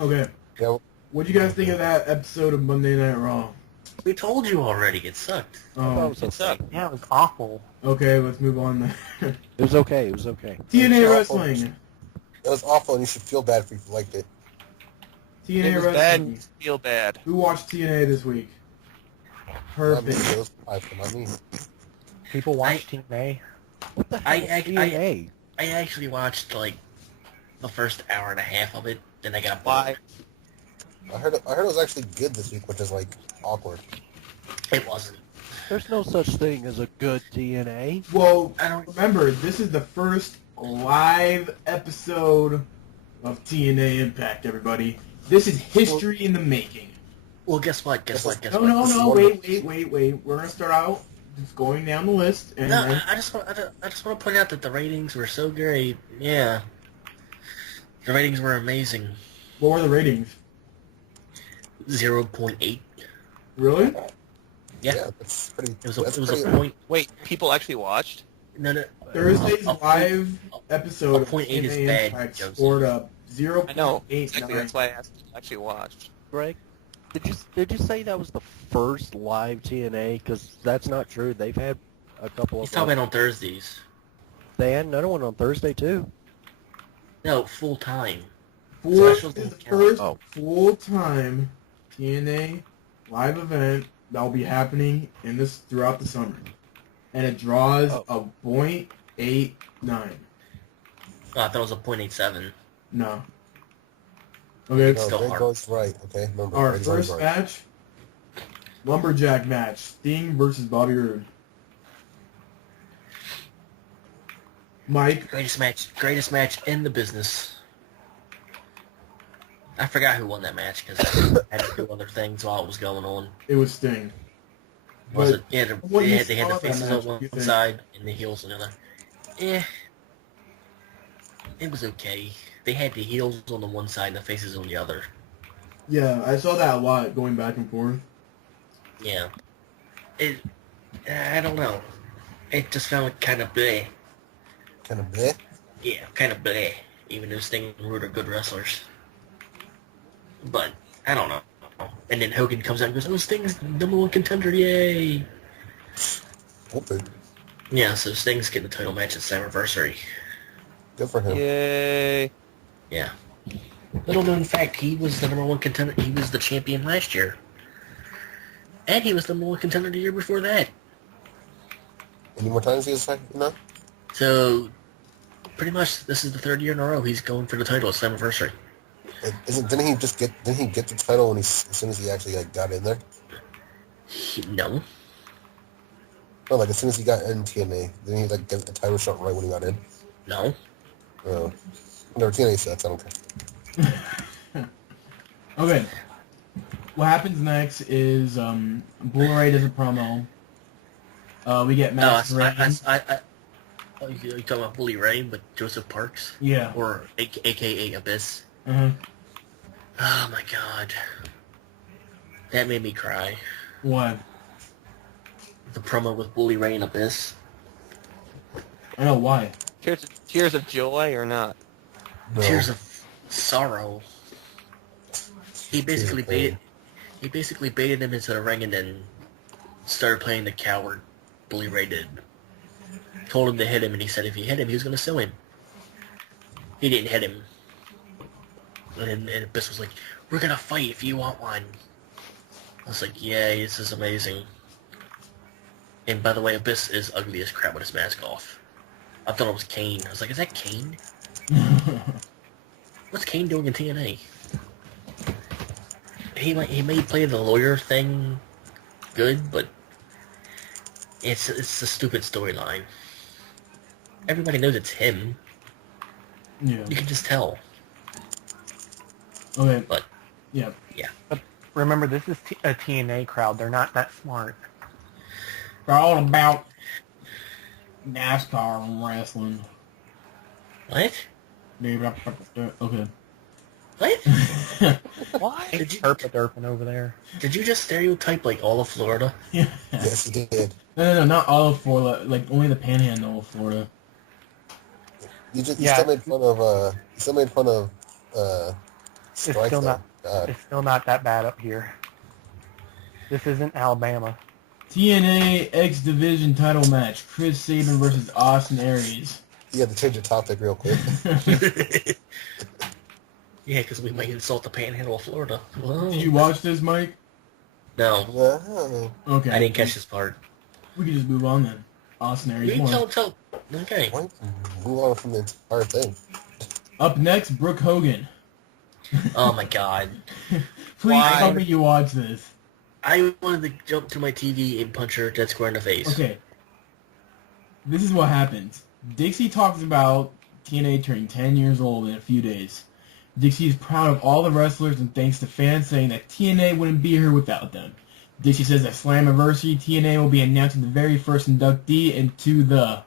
Okay. Yeah, What'd you guys think of that episode of Monday Night Raw? We told you already, it sucked. Oh, What's up? Yeah, it was awful. okay, let's move on then. It was okay. It was okay. TNA It's awful. Wrestling. it was awful, and you should feel bad if you liked it. TNA It was bad Wrestling. and you feel bad. Who watched TNA this week? Not me. Perfect. It was not me. People watch Team A. What the hell I- is I- TNA? I actually watched, like, the first hour and a half of it, then I got Why? bored. I heard it was actually good this week, which is like awkward. It wasn't. There's no such thing as a good TNA. Well, I don't... remember, this is the first live episode of TNA Impact, everybody. This is history in the making. Well, guess what? Guess what? No, This is no, one of wait. We're gonna start out just going down the list, and No, then- I just want to point out that the ratings were so great. Yeah. The ratings were amazing. what were the ratings? 0.8. Really? Yeah. That's pretty. It was that's a pretty, point. Wait, people actually watched? No. Thursday's a point- live episode of 0.8 is TNA bad, Impact Joseph. scored up I know. 0.89. Exactly, that's why I asked if you actually watched. Greg, did you say that was the first live TNA? Because that's not true. They've had a couple He's of. talking about on Thursdays. They had another one on Thursday too. No, full time. This Specials is the don't count. first Oh. full-time TNA live event that will be happening throughout the summer, and it draws a .89. Oh, I thought it was a 0.87. No. Okay. No, still Greg hard. goes right. Okay, remember. Our Greg's always first right. match, Lumberjack match, Sting versus Bobby Roode. Mike. Greatest match in the business. I forgot who won that match because I had to do other things while it was going on. It was Sting. Was But it? Yeah, when you they had the saw that faces match, on what do you one think? side and the heels on the other. Yeah, it was okay. They had the heels on the one side and the faces on the other. Yeah, I saw that a lot going back and forth. Yeah. I don't know. It just felt kind of bleh. Kind of bleh. Yeah, kind of bleh. Even though Sting and Roode are good wrestlers. But, I don't know. And then Hogan comes out and goes, oh, Sting's #1 contender, yay! Okay. Yeah, so Sting's getting the title match at Slammiversary. Good for him. Yay. Yeah. Little known fact, he was the #1 contender. He was the champion last year. And he was the #1 contender the year before that. Any more times he was fighting? No? So, pretty much, this is the 3rd year in a row he's going for the title at Slammiversary. Didn't he get the title when as soon as he actually like got in there? No. No, like as soon as he got in TNA, didn't he like get the title shot right when he got in? No. Oh. Whatever, TNA sucks, I don't care. Okay. What happens next is Bully Ray does a promo. We get No, Max Reigns. oh, you're talking about Bully Ray with Joseph Parks? Yeah. Or a.k.a. Abyss. Uh-huh. Oh my god. That made me cry. What? The promo with Bully Ray and Abyss. I know why. Tears of joy or not? No. Tears of sorrow. He basically pain. baited him into the ring and then started playing the coward. Bully Ray did. Told him to hit him, and he said if he hit him, he was going to sue him. He didn't hit him. And Abyss was like, we're going to fight if you want one. I was like, yay, this is amazing. And by the way, Abyss is ugly as crap with his mask off. I thought it was Kane. I was like, is that Kane? What's Kane doing in TNA? He may play the lawyer thing good, but it's a stupid storyline. Everybody knows it's him. Yeah. You can just tell. Okay. But Yeah. But remember, this is a TNA crowd. They're not that smart. They're all about NASCAR and wrestling. what? Okay. What? Why? Did you Herpa-derping over there. did you just stereotype like all of Florida? Yes, he did. No, not all of Florida. Like only the Panhandle of Florida. You Yeah. still made fun of. You still made fun of. Strike still though. not- God. It's still not that bad up here. This isn't Alabama. TNA X Division title match: Chris Sabin versus Austin Aries. You had to change the topic real quick. Yeah, because we might insult the Panhandle of Florida. Whoa. Did you watch this, Mike? No, Wow. Okay. I didn't catch this part. We can just move on then. Austin Aries You won. tell. Okay. Why move on from the entire thing? Up next, Brooke Hogan. Oh my god. Please Why? tell me you watch this. I wanted to jump to my TV and punch her dead square in the face. Okay. This is what happens. Dixie talks about TNA turning 10 years old in a few days. Dixie is proud of all the wrestlers and thanks to fans saying that TNA wouldn't be here without them. Dixie says at Slammiversary, TNA will be announcing the very first inductee into the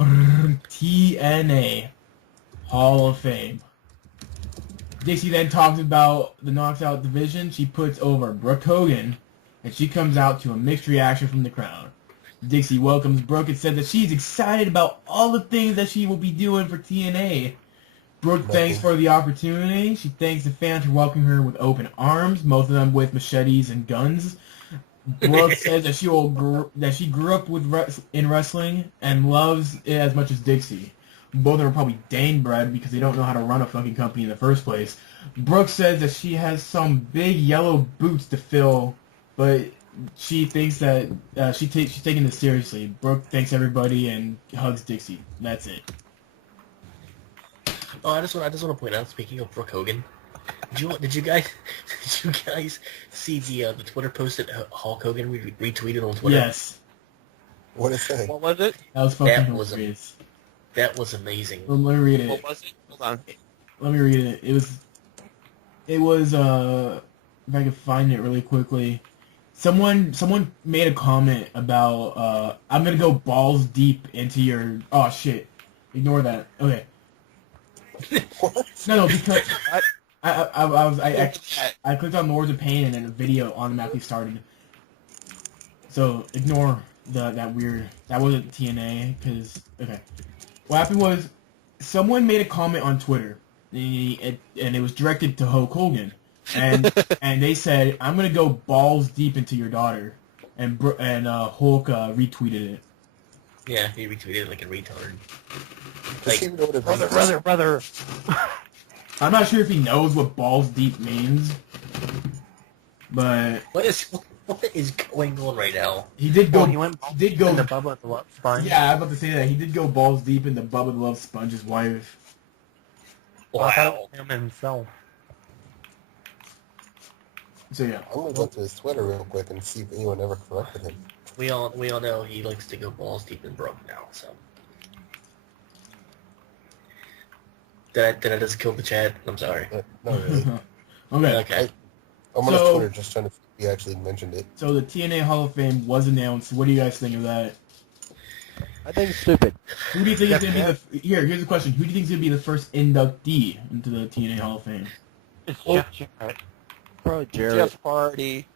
TNA Hall of Fame. Dixie then talks about the Knockout division. She puts over Brooke Hogan, and she comes out to a mixed reaction from the crowd. Dixie welcomes Brooke and said that she's excited about all the things that she will be doing for TNA. Brooke thanks for the opportunity. She thanks the fans for welcoming her with open arms, most of them with machetes and guns. Brooke says that she grew up in wrestling and loves it as much as Dixie. Both of them are probably Dane bred because they don't know how to run a fucking company in the first place. Brooke says that she has some big yellow boots to fill, but she thinks that she's taking this seriously. Brooke thanks everybody and hugs Dixie. That's it. Oh, I just want to point out. Speaking of Brooke Hogan, did you guys see the Twitter post that Hulk Hogan retweeted on Twitter? Yes. What is it? What was it? That was fucking That was hilarious. That was amazing. Let me read it. What was it? Hold on. Let me read it. It was if I could find it really quickly. Someone made a comment about I'm gonna go balls deep into your. Oh shit! Ignore that. Okay. No, because I clicked on Lords of Pain and then a video automatically started. So ignore that weird. That wasn't TNA because okay. What happened was someone made a comment on Twitter and it was directed to Hulk Hogan. And and they said, "I'm gonna go balls deep into your daughter," and Hulk retweeted it. Yeah, he retweeted it like a retard. Does he even know what it means? Brother. I'm not sure if he knows what balls deep means, but What is going on right now? he did go. Well, he went he did go. in the Bubba the Love Sponge. Yeah, I was about to say that he did go balls deep into Bubba the Love Sponge's wife. I thought it Wow. was him himself. So yeah, I'm gonna go to his Twitter real quick and see if anyone ever corrected him. We all know he likes to go balls deep and broke now. So did I just kill the chat? I'm sorry. Not really. okay. Okay. I'm on So- his Twitter just trying to see if he actually mentioned it. So the TNA Hall of Fame was announced. What do you guys think of that? I think it's stupid. Who do you think is gonna be the here's the question. Who do you think is gonna be the first inductee into the TNA Hall of Fame? It's Oh. Jeff Jarrett. Probably Jarrett. Jeff Hardy.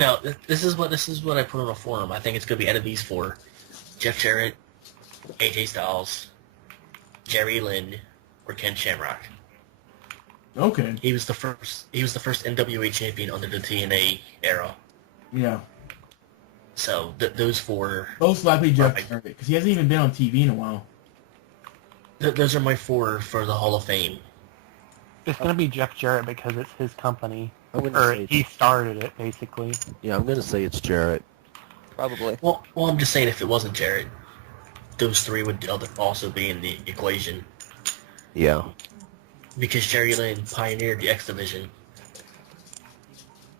Now this is what I put on a forum. I think it's gonna be out of these four: Jeff Jarrett, AJ Styles, Jerry Lynn, or Ken Shamrock. Okay. He was the first NWA champion under the TNA era. Yeah. So those four. Most likely Jeff Right. Jarrett, because he hasn't even been on TV in a while. Those are my four for the Hall of Fame. It's gonna be Jeff Jarrett because it's his company, I'm gonna or say he started it basically. Yeah, I'm gonna say it's Jarrett. Probably. Well, I'm just saying if it wasn't Jarrett, those three would also be in the equation Yeah. because Jerry Lynn pioneered the X Division.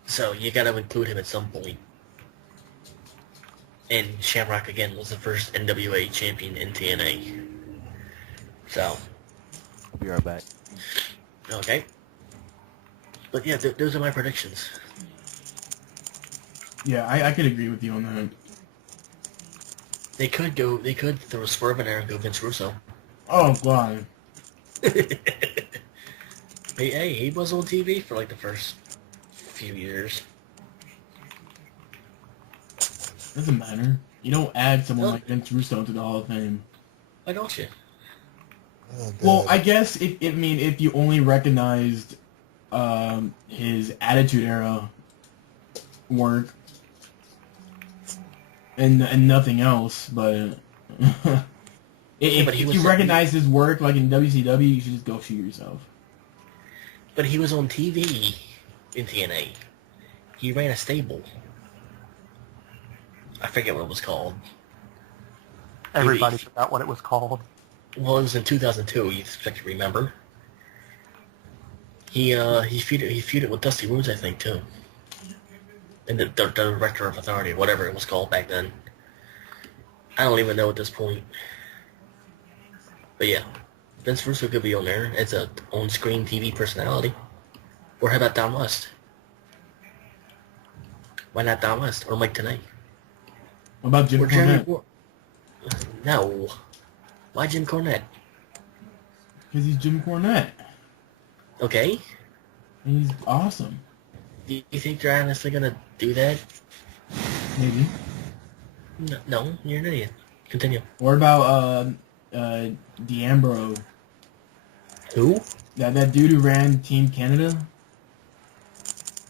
So you got to include him at some point. And Shamrock again was the first NWA champion in TNA. So I'll be right back. okay, but yeah, those are my predictions. Yeah, I could agree with you on that. They could throw a swerve in there and go Vince Russo. Oh god. Hey, he was on TV for like the first few years. Doesn't matter. You don't add someone No. like Vince Russo to the Hall of Fame. Why don't you? Oh, Well, God. I guess if you only recognized his Attitude Era work and nothing else, but if but he you was- recognize his work like in WCW, you should just go shoot yourself. But he was on TV in TNA. He ran a stable. I forget what it was called. Everybody forgot what it was called. Well, it was in 2002. You expect to remember. He feuded with Dusty Rhodes, I think, too. And the Director of Authority, whatever it was called back then. I don't even know at this point. But yeah, Vince Russo could be on there as a on-screen TV personality. Or how about Don West? Why not Don West or Mike Tenay? What about Jim Or Jeremy Cornette? No. Why Jim Cornette? Because he's Jim Cornette. Okay. And he's awesome. Do you think they're honestly gonna do that? Maybe. No, you're an idiot. Continue. What about D'Ambro? Who? That dude who ran Team Canada?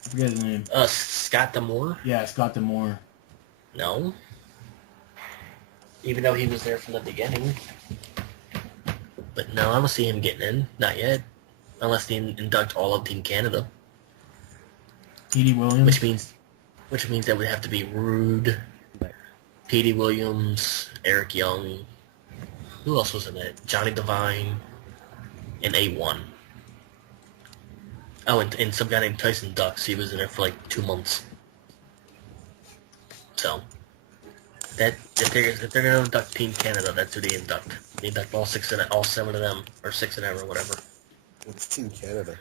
I forget his name. Scott D'Amore? Yeah, Scott D'Amore. No. Even though he was there from the beginning. But no, I don't see him getting in. Not yet. Unless they induct all of Team Canada. Petey Williams. Which means that would have to be Rude, Petey Williams, Eric Young. Who else was in it? Johnny Devine, and A1. Oh, and some guy named Tyson Dux. He was in there for like 2 months. So, that if they're gonna induct Team Canada, that's who they induct. Need back all 7 of them, or 6 of them, or whatever. It's Team Canada.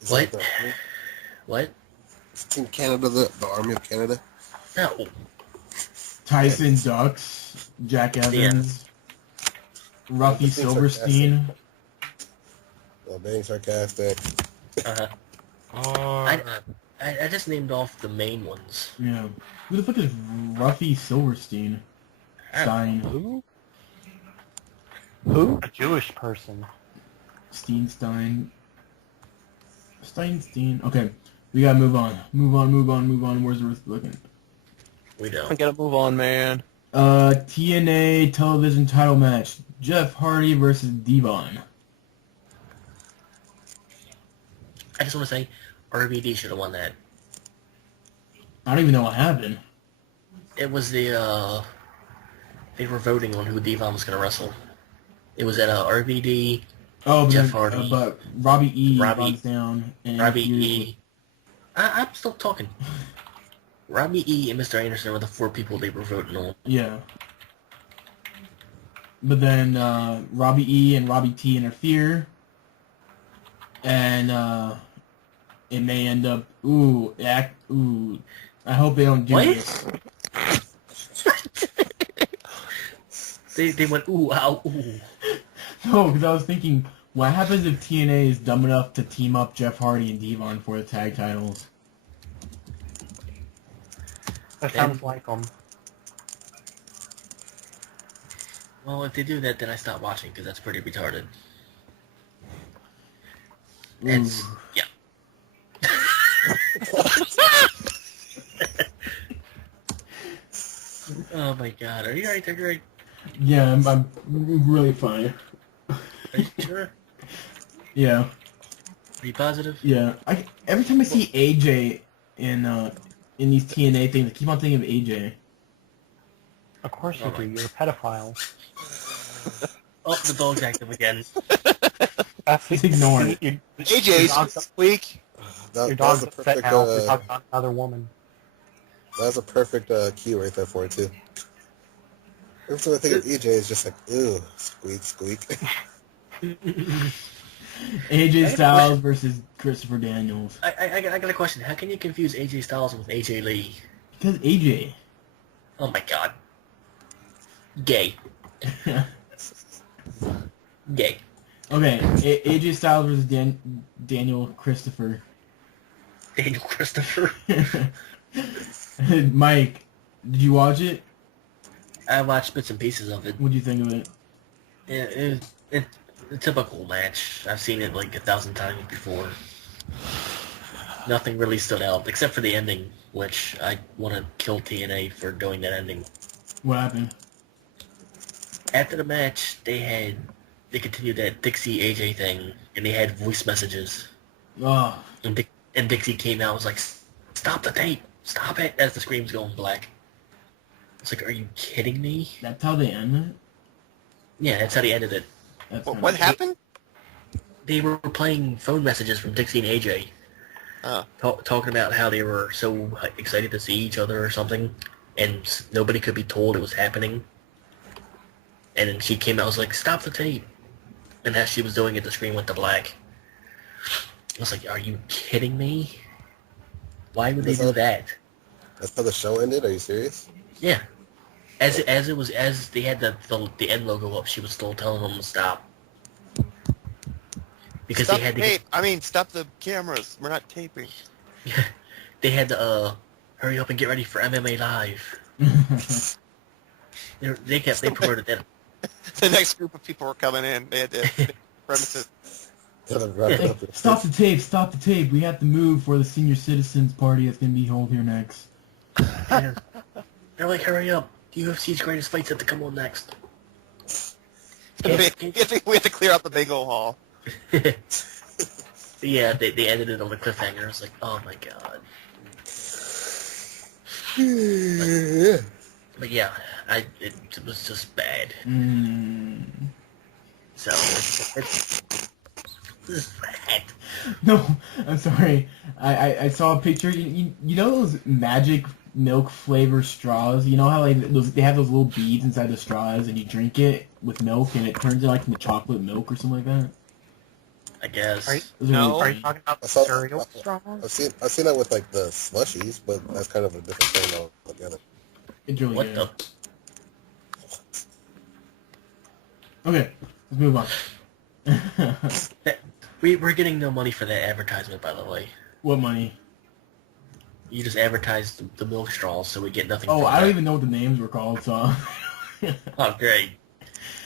Is What? that the army? What? Is Team Canada the Army of Canada? No. Tyson Ducks, Jack Evans, Ruffy Silverstein. Well, being sarcastic. Uh-huh. I just named off the main ones. Yeah. Who the fuck is Ruffy Silverstein? Stein. Who? Who? A Jewish person. Steinstein. Steinstein. Okay. We gotta move on. Move on. Where's the rest looking? We I don't. gotta move on, man. TNA television title match. Jeff Hardy versus Devon. I just want to say, RVD should have won that. I don't even know what happened. It was the, they were voting on who Devon was going to wrestle. It was at RVD, Oh, Jeff Hardy. But Robbie E. Robbie- runs down. And Robbie he- E. I'm still talking. Robbie E. and Mr. Anderson were the 4 people they were voting on. Yeah. But then Robbie E. and Robbie T. interfere. And it may end up... Ooh. I hope they don't do What? this. They went, ooh, ow, ooh. No, because I was thinking, what happens if TNA is dumb enough to team up Jeff Hardy and Devon for the tag titles? That sounds like them. Well, if they do that, then I stop watching, because that's pretty retarded. It's, Ooh. yeah. Oh my god, are you alright? Are you alright? Yeah, I'm really fine. Are you sure? Yeah, Are you positive? yeah. Every time I see AJ in these TNA things, I keep on thinking of AJ. Of course Oh you do. my- You're a pedophile. Oh, the dog's active again. Just ignore it. Your AJ's dog's- squeak. That, your that was dog's a upset perfect. now. You're talking about another woman. That was a perfect cue right there for it too. Every time I think of EJ, it's just like, ew, squeak, squeak. AJ Styles versus Christopher Daniels. I got a question. How can you confuse AJ Styles with AJ Lee? Because AJ. Oh my god. Gay. Gay. Okay, AJ Styles versus Daniel Christopher. Daniel Christopher. Mike, did you watch it? I watched bits and pieces of it. What do you think of it? It's a typical match. I've seen it like 1,000 times before. Nothing really stood out, except for the ending, which I want to kill TNA for doing that ending. What happened? After the match, they continued that Dixie AJ thing, and they had voice messages. Oh, And Dixie came out and was like, "Stop the tape! Stop it!" As the scream's going black. It's like, are you kidding me? that's how they end it? Yeah, that's how they ended it. That's What happened? They were playing phone messages from Dixie and AJ. Oh. Talking about how they were so excited to see each other or something, and nobody could be told it was happening. And then she came out and was like, "Stop the tape!" And as she was doing it, the screen went to black. I was like, "Are you kidding me? Why would they do that?" That's how the show ended? Are you serious? Yeah, as they had the end logo up, she was still telling them to stop because Stop they had the to tape. I mean, stop the cameras. We're not taping. they had to hurry up and get ready for MMA Live. They promoted that. The next group of people were coming in. They had to premises. Hey, stop the tape, stop the tape. We have to move for the senior citizens party that's going to be held here next. And they're like, "Hurry up! UFC's greatest fights have to come on next." We have to clear out the big old hall. Yeah, they ended it on a cliffhanger. I was like, "Oh my god!" But yeah, it was just bad. So it's bad. No, I'm sorry. I saw a picture. You know those magic milk flavor straws. You know how like they have those little beads inside the straws, and you drink it with milk, and it turns it like into chocolate milk or something like that. I guess. Right. Those are No. Are really you talking about the I saw- cereal straws? I've seen that with like the slushies, but that's kind of a different thing altogether. It's really What good. the? Okay, let's move on. We're getting no money for that advertisement, by the way. What money? You just advertised the milk straws, so we get nothing. Oh, from I don't that. even know what the names were called, so... Oh, great.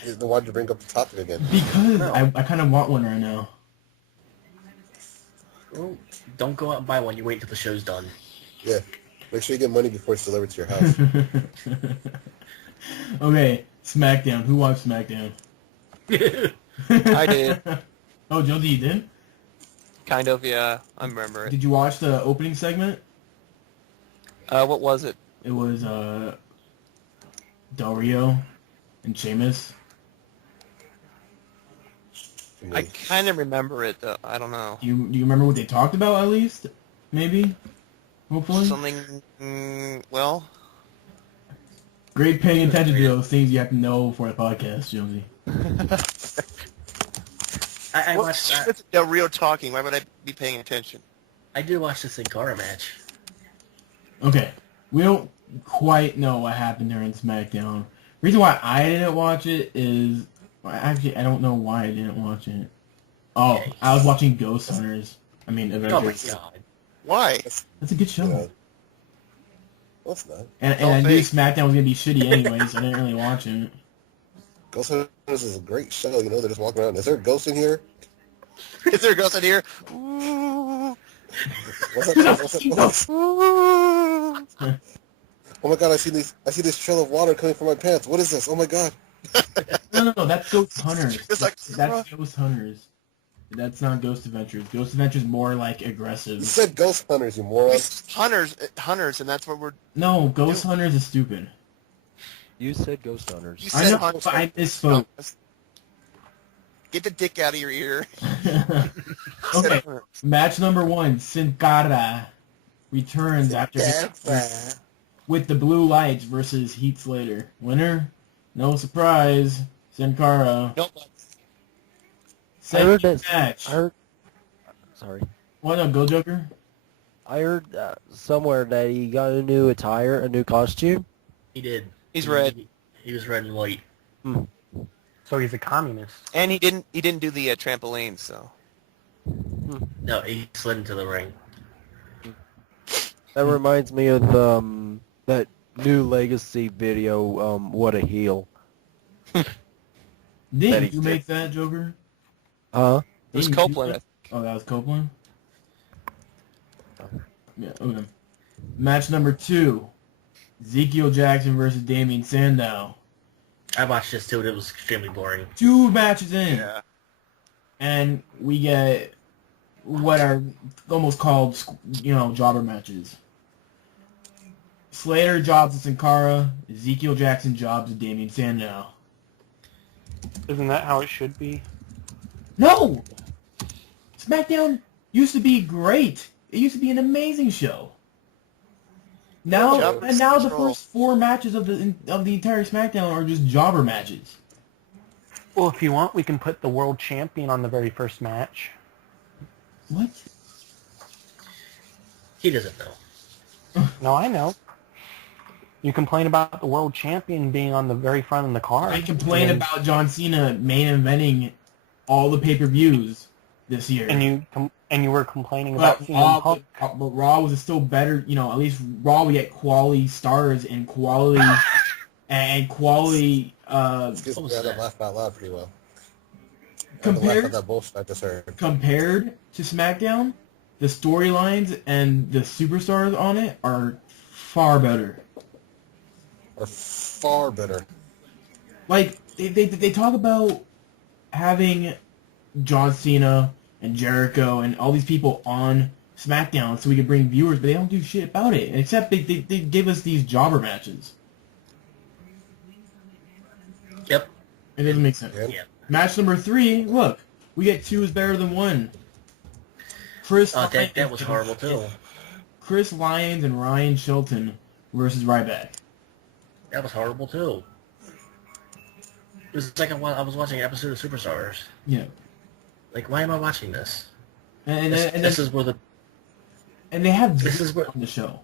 Then why'd you bring up the topic again? Because No. I kind of want one right now. Well, don't go out and buy one. You wait until the show's done. Yeah. Make sure you get money before it's delivered to your house. Okay, SmackDown. Who watched SmackDown? I did. Oh, Jonesy, you did? Kind of, yeah. I remember it. Did you watch the opening segment? What was it? It was Del Rio and Sheamus. I kind of remember it, though. I don't know. Do you remember what they talked about at least? Maybe? Hopefully? Something, well, Great paying attention to those things you have to know for the podcast, Jonesy. I well, watched. it's Del Rio talking. Why would I be paying attention? I did watch the Sin Cara match. Okay, we don't quite know what happened during SmackDown. Reason why I didn't watch it is... Actually, I don't know why I didn't watch it. Oh, I was watching Ghost Hunters. I mean, Oh my Avengers. god. Why? That's a good show. Yeah. Well, it's not. And Don't I knew think. SmackDown was going to be shitty anyway, so I didn't really watch it. Ghost Hunters is a great show. You know, they're just walking around. Is there a ghost in here? Is there a ghost in here? Ooh. What's that? What's that? Ooh. Oh my god! I see this trail of water coming from my pants. What is this? Oh my god! No, that's Ghost Hunters. It's like- That's Ghost Hunters. That's not Ghost Adventures. Ghost Adventures more like You aggressive. said ghost hunters, you moron. It's hunters, and that's what we're. No, Ghost Hunters is stupid. You said Ghost Hunters. You I said know, hunters. but I misspoke. Get the dick out of your ear. Okay, match number 1, Sin Cara returns after with the Blue Lights versus Heath Slater. Winner? No surprise, Sin Cara. Nope. I heard Second that. match. Sorry. What up, Go Joker? I heard somewhere that he got a new attire, a new costume. He did. He's red. He was red and white. So he's a communist. And he didn't do the trampoline, so. No, he slid into the ring. That reminds me of that new Legacy video. What a heel. Didn't he you did. make that, Joker? Huh? It was Didn't you Copeland. do that? Oh, that was Copeland? Yeah, okay. Match number 2. Ezekiel Jackson versus Damian Sandow. I watched this too, and it was extremely boring. 2 matches in. Yeah. And we get what are almost called, jobber matches. Slater jobs to Sin Cara. Ezekiel Jackson jobs to Damian Sandow. Isn't that how it should be? No! SmackDown used to be great. It used to be an amazing show. Now, Jobber and now the Central. first 4 matches of the entire SmackDown are just jobber matches. Well, if you want, we can put the world champion on the very first match. What? He doesn't know. No, I know. You complain about the world champion being on the very front of the card. I complain and, about John Cena main eventing all the pay-per-views this year. and you were complaining about But CM Punk. Raw was still better. At least Raw we get quality stars and quality and quality. Excuse me, was I had to that? laugh out loud pretty well. I had to laugh Compared at that bullshit I just heard. compared to SmackDown, the storylines and the superstars on it are far better. Or far better. Like they talk about having John Cena and Jericho and all these people on SmackDown so we can bring viewers, but they don't do shit about it. Except they give us these jobber matches. Yep. It doesn't make sense. Yeah. Yeah. Match number 3, look, we get 2 is better than 1. Chris That Lyons was horrible too. Chris Lyons and Ryan Shelton versus Ryback. That was horrible too. It was like I was watching an episode of Superstars. Yeah. Like, why am I watching this? And This is where the and they have This is Ziggler where- on the show.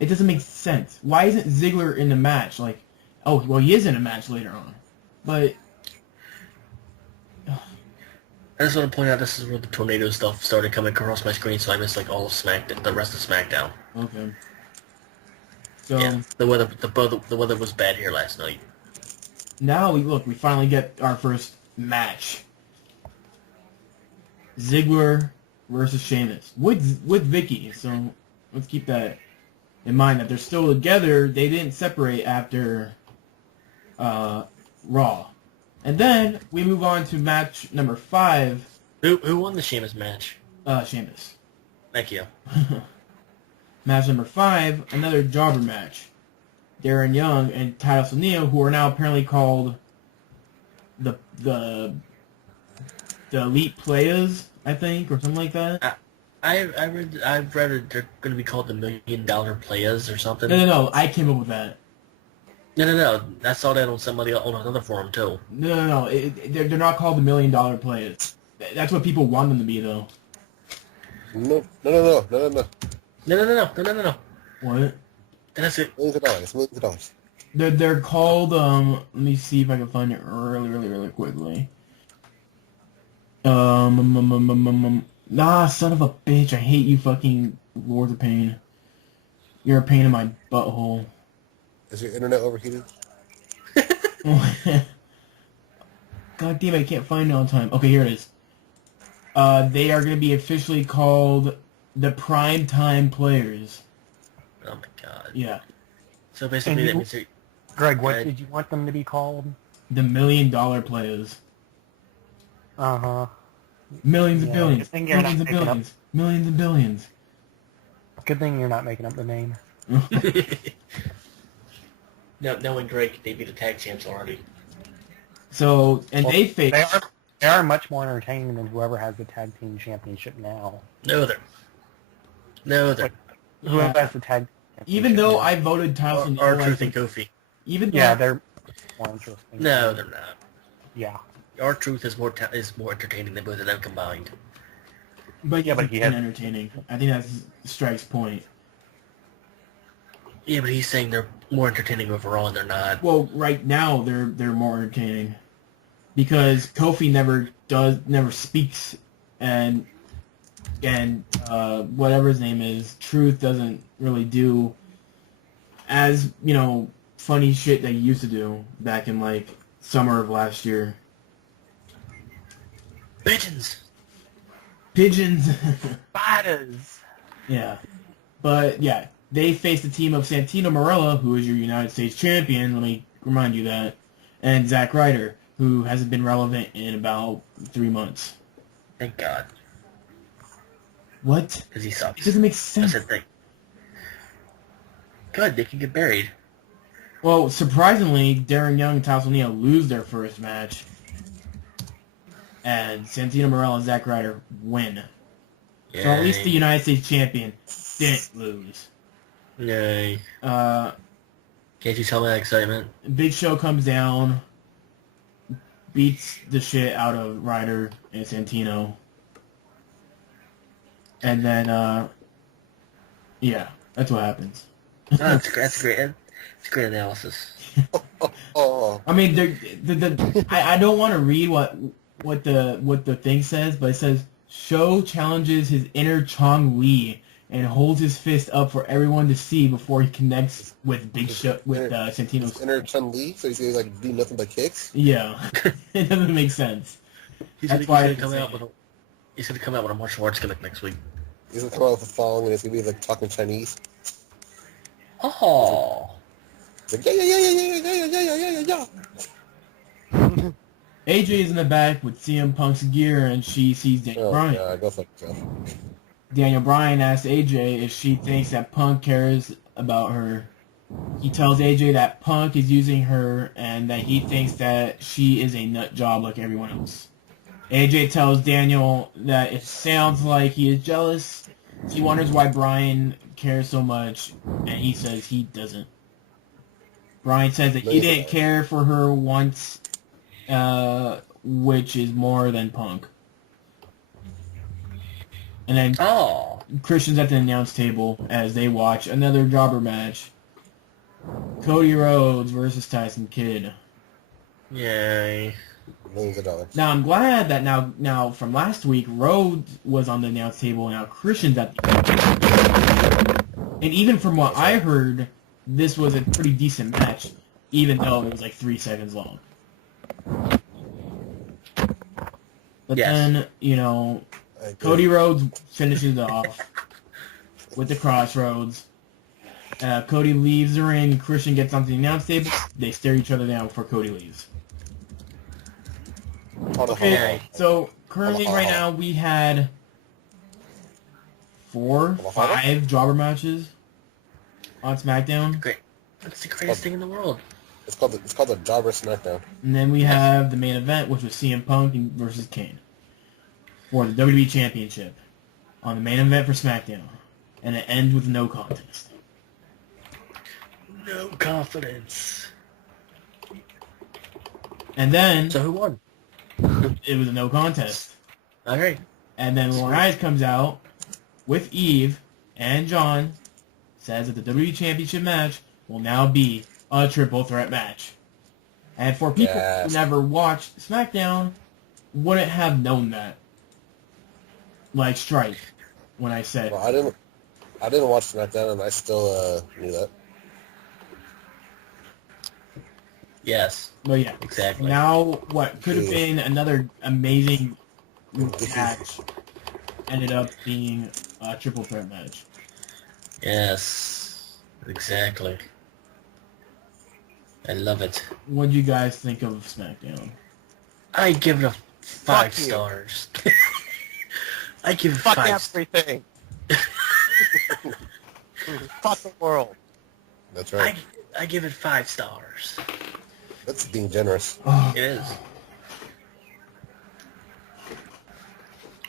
It doesn't make sense. Why isn't Ziggler in the match? Like, oh, well, he is in a match later on. But I just want to point out this is where the tornado stuff started coming across my screen, so I missed like all of the rest of SmackDown. okay. So Yeah, the weather was bad here last night. now we finally get our first match. Ziggler versus Sheamus with Vicky. So let's keep that in mind that they're still together. They didn't separate after Raw. And then we move on to match number 5. Who won the Sheamus match? Sheamus. Thank you. Match number 5, another jobber match. Darren Young and Titus O'Neil, who are now apparently called the Elite Players, I think, or something like that. I've read they're going to be called the $1 Million Players or something. No, I came up with that. No. I saw that on another forum too. No. They're not called the $1 Million Players. That's what people want them to be, though. No. No. What? That's it. Millions of dollars. They're called. Let me see if I can find it really quickly. Son of a bitch! I hate you, fucking Lords of Pain. You're a pain in my butthole. Is your internet overheated? God damn it, I can't find it on time. Okay, here it is. They are going to be officially called the Primetime Players. Oh my god. Yeah. So basically, And that means Greg, what Right. did you want them to be called? The $1 Million Players. Uh-huh. Millions and Yeah, billions. good thing you're not Millions and picking up- billions. Millions and billions. Good thing you're not making up the name. knowing Drake, they'd be the tag champs already. So, and Well, they face... They are much more entertaining than whoever has the tag team championship now. No, they're. Whoever Yeah. has the tag. Even though I voted Tyson... Or Truth and Kofi. Even though... Yeah, they're more interesting. No, they're not. Yeah. Our Truth is more entertaining than both of them combined. But Yeah, but he has- entertaining. I think that's Strike's point. Yeah, but he's saying they're more entertaining overall, and they're not. Well, right now they're more entertaining because Kofi never speaks, and whatever his name is, Truth doesn't really do as funny shit that he used to do back in like summer of last year. Pigeons. Spiders. Yeah. But, yeah, they faced a team of Santino Marella, who is your United States champion, let me remind you that, and Zack Ryder, who hasn't been relevant in about 3 months. Thank God, What? because he It sucks. doesn't make That's sense. the thing. Good, they can get buried. Well, surprisingly, Darren Young and Titus O'Neil lose their first match, and Santino Marella and Zack Ryder win. So at least the Yay. United States champion didn't lose. Yay. Uh, Can't you tell my excitement? Big Show comes down, beats the shit out of Ryder and Santino. And then, yeah, that's what happens. Oh, that's great. It's great analysis. Oh, I mean, I don't want to read what the thing says, but it says, Show challenges his inner Chong Li and holds his fist up for everyone to see before he connects with Big Show, with Santino's... inner Chun Li, so he's gonna do nothing but kicks. Yeah. It doesn't make sense. He's That's gonna why come it's out with a martial arts gimmick next week. He's gonna come out with a thong and it's gonna be like talking Chinese. Oh. He's like yeah. AJ is in the back with CM Punk's gear, and she sees Daniel Oh Bryan. god, go fuck yourself. Daniel Bryan asks AJ if she thinks that Punk cares about her. He tells AJ that Punk is using her and that he thinks that she is a nut job like everyone else. AJ tells Daniel that it sounds like he is jealous, He wonders why Brian cares so much, and he says he doesn't. Brian says that he didn't care for her once, which is more than Punk. And then Christian's at the announce table as they watch another jobber match. Cody Rhodes versus Tyson Kidd. Yay. Millions of dollars. Now I'm glad that now from last week Rhodes was on the announce table and now Christian's at the and even from what I heard, this was a pretty decent match, even though it was like 3 seconds long. But then, you know, Cody Rhodes finishes it off with the crossroads. Cody leaves the ring. Christian gets onto the announce table. They stare each other down before Cody leaves. Okay, so currently right now we had 5 jobber matches on SmackDown. Great. That's the greatest thing in the world. It's called the Jobber SmackDown. And then we have the main event, which was CM Punk versus Kane for the WWE Championship on the main event for SmackDown. And it ends with no contest. No confidence. And then... So who won? It was a no contest. Alright. And then Lauren comes out with Eve and John, says that the WWE Championship match will now be a triple threat match. And for people who never watched SmackDown, wouldn't have known that. Like Strike, when I said... Well, I didn't watch SmackDown, and I still knew that. Yes. Well, yeah. Exactly. Now, what could have been another amazing match ended up being a triple threat match. Yes. Exactly. I love it. What do you guys think of SmackDown? I give it a 5 Fuck you. stars. I give it Fuck 5 everything. Fuck the world. That's right. I give it 5 stars. That's being generous. Oh, It is.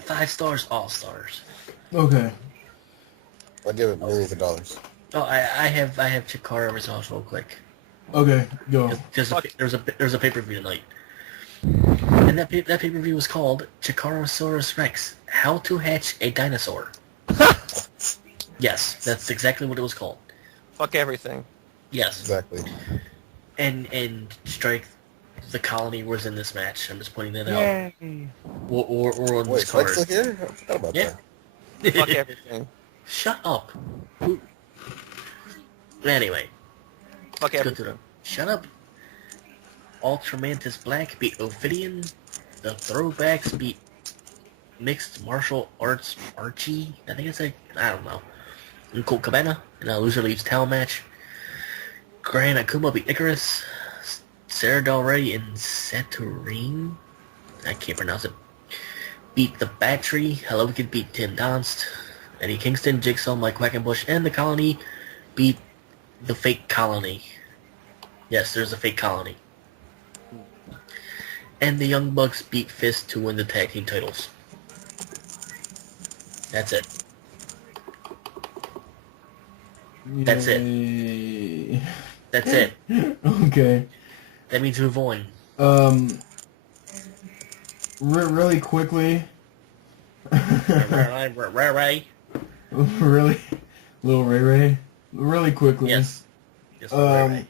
5 stars, all stars. okay. I'll give it millions of dollars. Oh, I have Chikara results real quick. Okay, go. There's a pay-per-view tonight. And that pay-per-view was called Chikarasaurus Rex: How to Hatch a Dinosaur. Yes, that's exactly what it was called. Fuck everything. Yes. Exactly. And Strike the Colony was in this match. I'm just pointing that out. Yay. Or on Wait, this card. Flex here? I forgot about Yeah. that. Fuck everything. Shut up. Anyway, Fuck let's go everything. to them. Shut up. Ultramantis Black beat Ophidian. The Throwbacks beat Mixed Martial Arts Archie. I think it's like, I don't know. And Colt Cabana in a loser leaves towel match. Gran Akuma beat Icarus. Sarah Del Rey and Saturine, I can't pronounce it, beat the Battery. Hello Wicked beat Tim Donst. Eddie Kingston, Jigsaw, Mike Quackenbush, and the Colony beat the Fake Colony. Yes, there's a Fake Colony. And the Young Bucks beat Fist to win the tag team titles. That's it. That's it. Yay. That's it. Okay. That means move on. Really quickly. Ray. Really, little Ray Ray. Really quickly. Yes. Yes, Ray.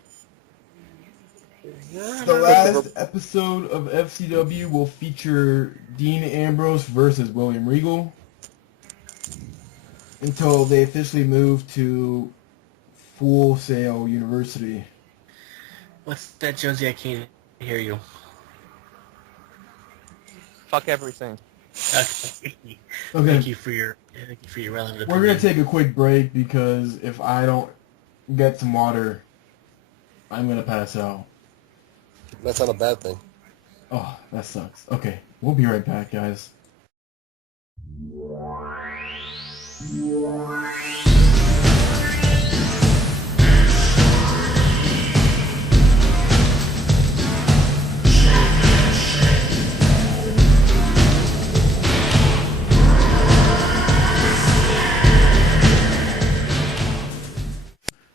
The last episode of FCW will feature Dean Ambrose versus William Regal until they officially move to Full Sail University. What's that, Josie? I can't hear you. Fuck everything. Okay. Okay, Thank you for your relative. we're gonna take a quick break because if I don't get some water, I'm gonna pass out. That's not a bad thing. Oh, that sucks. Okay, we'll be right back, guys.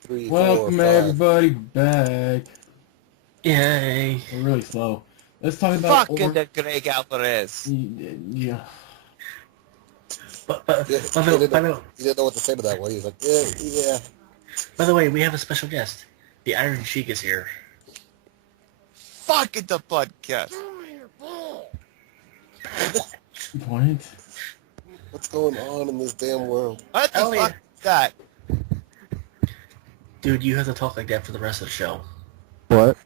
3, 4, Welcome 5. everybody back. Yay. We're really slow. Let's talk about Fucking the Greg Alvarez. Yeah. But Yeah, by he the didn't know what to say to that one. He was like, yeah. by the way, we have a special guest. The Iron Sheik is here. Fucking the podcast. What? What's going on in this damn world? What the Oh, fuck is that? Dude, you have to talk like that for the rest of the show. What?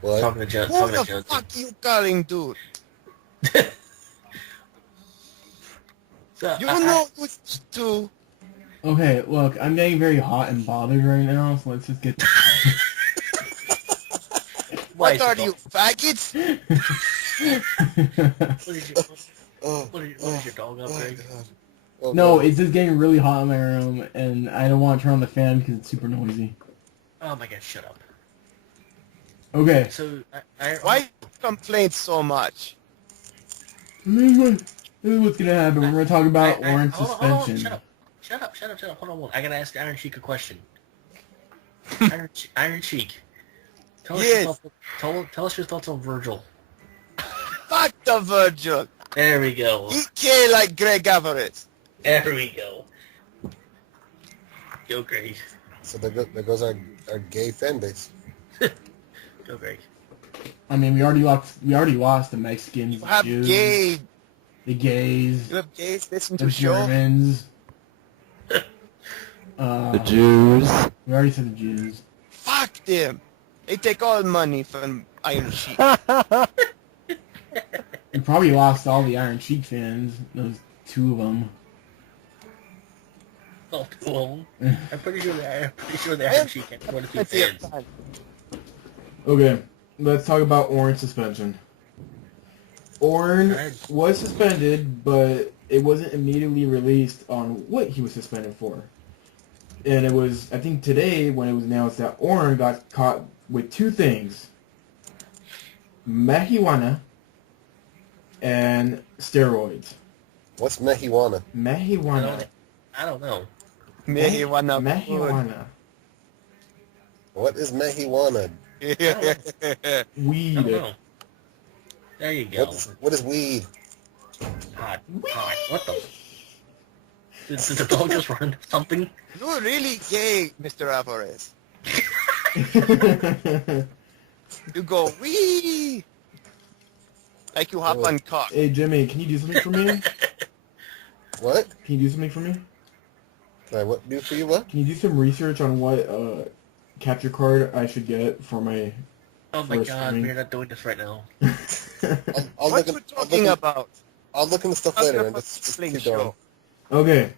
What? Talking to Jones. Who Talking the to Jones. fuck you calling, dude? So, You know what to do. Okay, look, I'm getting very hot and bothered right now, so let's just get... What are you, faggots? What is your dog up, Greg? God. Oh, No, God. it's just getting really hot in my room, and I don't want to turn on the fan because it's super noisy. Oh my god, shut up. Okay. So, Why you complain so much? This is what's gonna happen. We're gonna talk about orange hold on, suspension. Shut up. Hold on. I gotta ask Iron Sheik a question. Iron Sheik. Tell us your thoughts on Virgil. Fuck the Virgil. There we go. He can't like Greg Alvarez. There we go. Go, Greg. So there goes our gay fan base. Go, Greg. I mean, we already lost the Mexicans, You the have Jews, gay. the gays, You have gays listen the to show. Germans. The Jews. We already said the Jews. Fuck them. They take all money from Iron Sheik. We probably lost all the Iron Sheik fans. Those two of them. Oh, cool. I'm pretty sure the Iron Sheik had one or two fans. Okay, let's talk about Orn's suspension. Orn was suspended, but it wasn't immediately released on what he was suspended for. And it was, I think today, when it was announced that Orn got caught with two things. Marijuana and steroids. What's marijuana? Marijuana. I don't know. Marijuana. Marijuana. What is marijuana? I Weed. don't know. There you go. What is weed? God. What the? Did the dog just run into something? You're really gay, Mr. Alvarez. You go, wee! Like you hop on cock. Hey Jimmy, can you do something for me? What? Can you do something for me? Can I what do for you? What? Can you do some research on what capture card I should get for my... Oh my First god, ring. we're not doing this right now. I'll What look you in- talking about? I'll look into stuff Talking later and about just Sling keep going. Show. Okay,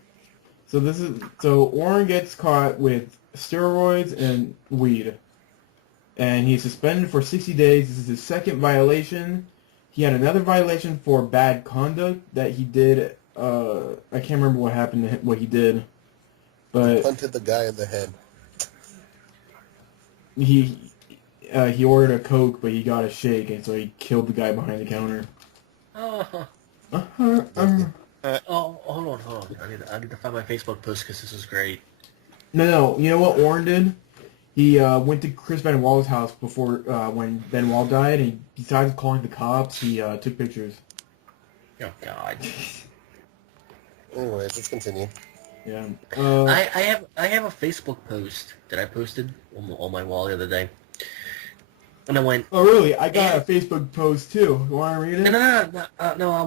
so Orn gets caught with steroids and weed, and he's suspended for 60 days. This is his second violation. He had another violation for bad conduct that he did. I can't remember what happened to him, what he did, but Punted the guy in the head. he ordered a Coke, but he got a shake, and so he killed the guy behind the counter. Oh, hold on. I need to find my Facebook post because this is great. No, you know what Orn did? He went to Chris Benoit's house before when Benoit died, and he, besides calling the cops, he took pictures. Oh god. Anyways, let's continue. Yeah. I have a Facebook post that I posted on my wall the other day, and I went. Oh really? I got a Facebook post too. You want to read it? No. I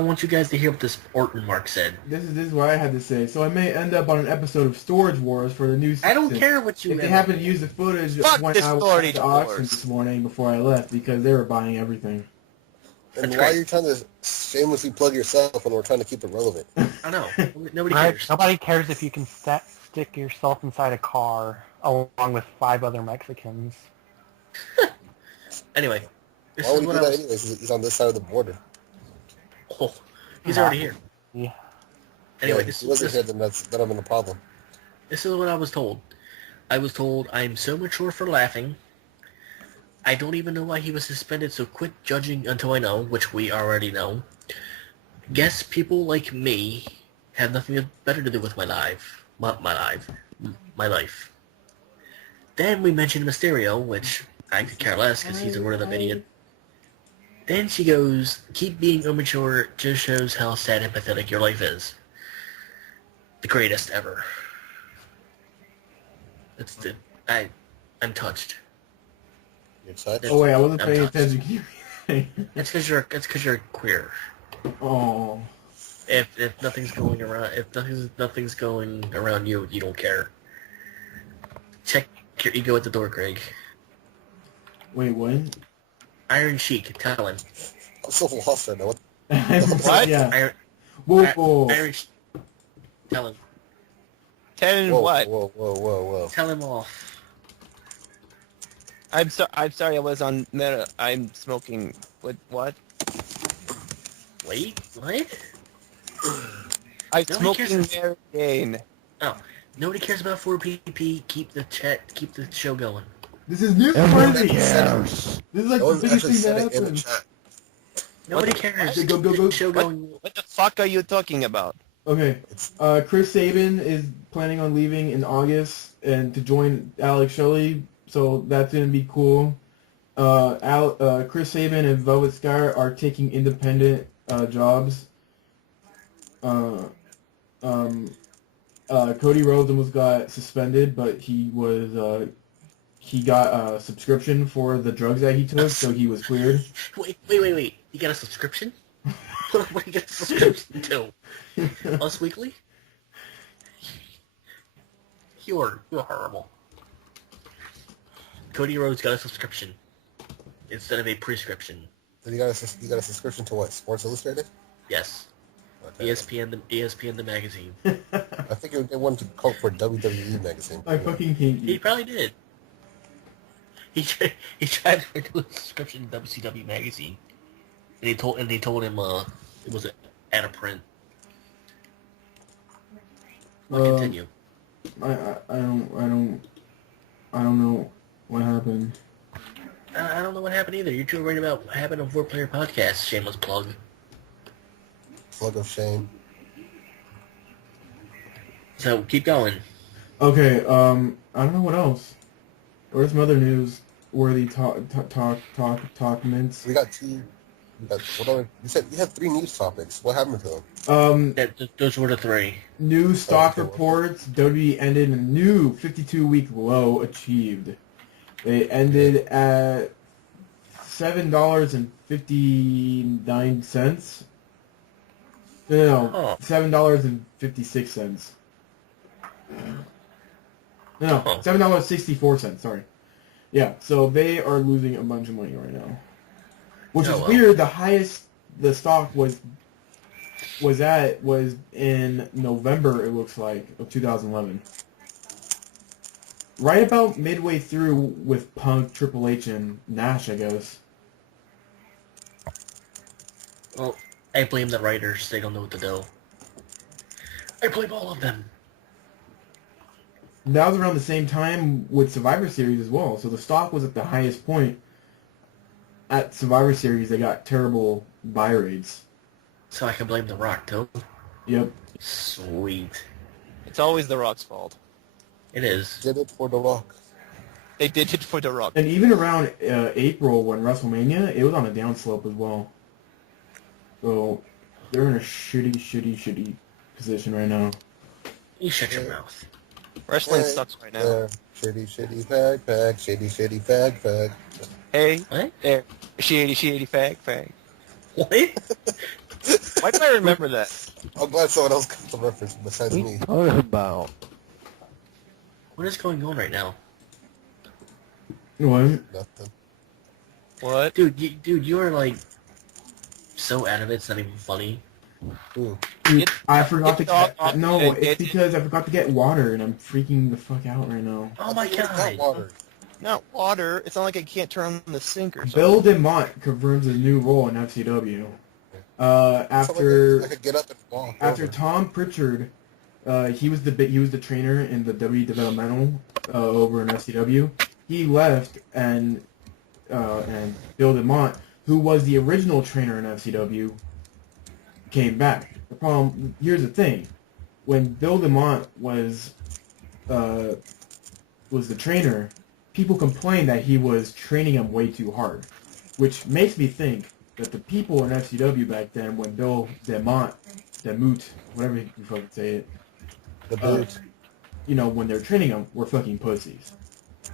want you guys to hear what this Orton Mark said. This is what I had to say. So I may end up on an episode of Storage Wars for the new season. I don't care what you. If they happen to use the footage Fuck when the I was Storage at the auction Wars. this morning before I left because they were buying everything. And That's why great. are you trying to shamelessly plug yourself when we're trying to keep it relevant? I know. Nobody cares. Nobody cares if you can stick yourself inside a car along with 5 other Mexicans. Anyway, this Why is would he what do I that was. anyways? He's on this side of the border. Oh, he's already here. Yeah. Anyway, Yeah, this if he wasn't this, here, then I'm in a problem. this is what I was told. I was told I'm so mature for laughing. I don't even know why he was suspended, so quit judging until I know, which we already know. Guess people like me have nothing better to do with my life. My life. Then we mentioned Mysterio, which I could care less because he's a run-of-the idiot. Then she goes, keep being immature just shows how sad and pathetic your life is. The greatest ever. I'm touched. You're touched? Oh wait, I wasn't I'm paying touched. attention. Can you repeat that? It's because you're queer. Oh. If nothing's going around, if nothing's going around you, you don't care. Check your ego at the door, Craig. Wait, what? Iron Sheik, tell him. I'm so lost right now. What? What? Yeah. Iron, Whoa. Iron Sheik, tell him. 10 and Whoa, what? whoa. Tell him off. I'm sorry. I was on meta. I'm smoking. What? Wait, what? I'm Nobody smoking cares. Marianne. Oh, nobody cares about 4PP. Keep the show going. This is news Everybody worthy. else. This is like No the one's biggest actually thing said that it in the happened. chat. Nobody What? cares. Go. Keep the show going. What the fuck are you talking about? Okay. It's Chris Sabin is planning on leaving in August and to join Alex Shelley, so that's gonna be cool. Chris Sabin and Velvet Sky are taking independent jobs. Cody Rhodes almost got suspended, but he got a subscription for the drugs that he took, so he was cleared. Wait. You got a subscription? What do you get a subscription to? Us Weekly? You're horrible. Cody Rhodes got a subscription instead of a prescription. you got a subscription to what? Sports Illustrated? Yes. Okay. ESPN the magazine. I think they wanted to call for WWE magazine. I fucking hate He you. probably did. He tried to do a subscription to WCW magazine, and they told him it was out of print. But continue. I don't know what happened. I don't know what happened either. You're too worried about what happened on 4-Player Podcast. Shameless plug. Plug of shame. So keep going. Okay, I don't know what else. Where's some other news worthy talkments? We got two. What other? You said you had 3 news topics. What happened to them? Those were the 3. New stock Okay. reports. WWE ended a new 52-week low achieved. They ended at $7.59. No, Oh. $7.56. No, Oh. $7.64. Sorry. Yeah, so they are losing a bunch of money right now, which Oh, is well. weird. The highest the stock was in November. It looks like of 2011. Right about midway through with Punk, Triple H, and Nash, I guess. Well, I blame the writers. They don't know what to do. I blame all of them. That was around the same time with Survivor Series as well. So the stock was at the highest point. At Survivor Series, they got terrible buy rates. So I can blame The Rock, too? Yep. Sweet. It's always The Rock's fault. It is. Did it for The Rock. They did it for The Rock. And even around April when WrestleMania, it was on a downslope as well. So they're in a shitty position right now. You shut your mouth. Wrestling Hey, sucks right now. there. Shitty fag, shitty fag. Hey, What? there. Shitty fag. What? Why do I remember that? I'm glad someone else got the reference besides What are me. you talking about? What is going on right now? What? Nothing. What? Dude, you are, like, so out of it, it's not even funny. Ooh. I forgot to it's all- get... No, it- it's because I forgot to get water, and I'm freaking the fuck out right now. Oh my I thought it was hot god. water. Not water. It's not like I can't turn on the sink or something. Bill DeMott confirms a new role in FCW. It's not After like I could get up and walk. After over. Tom Pritchard, he was the trainer in the WWE developmental over in FCW. He left, and Bill DeMott, who was the original trainer in FCW, came back. The problem here's the thing: when Bill DeMott was the trainer, people complained that he was training him way too hard, which makes me think that the people in FCW back then, when Bill Demott, whatever you fucking say it, The boot. you know, when they're training him, were fucking pussies.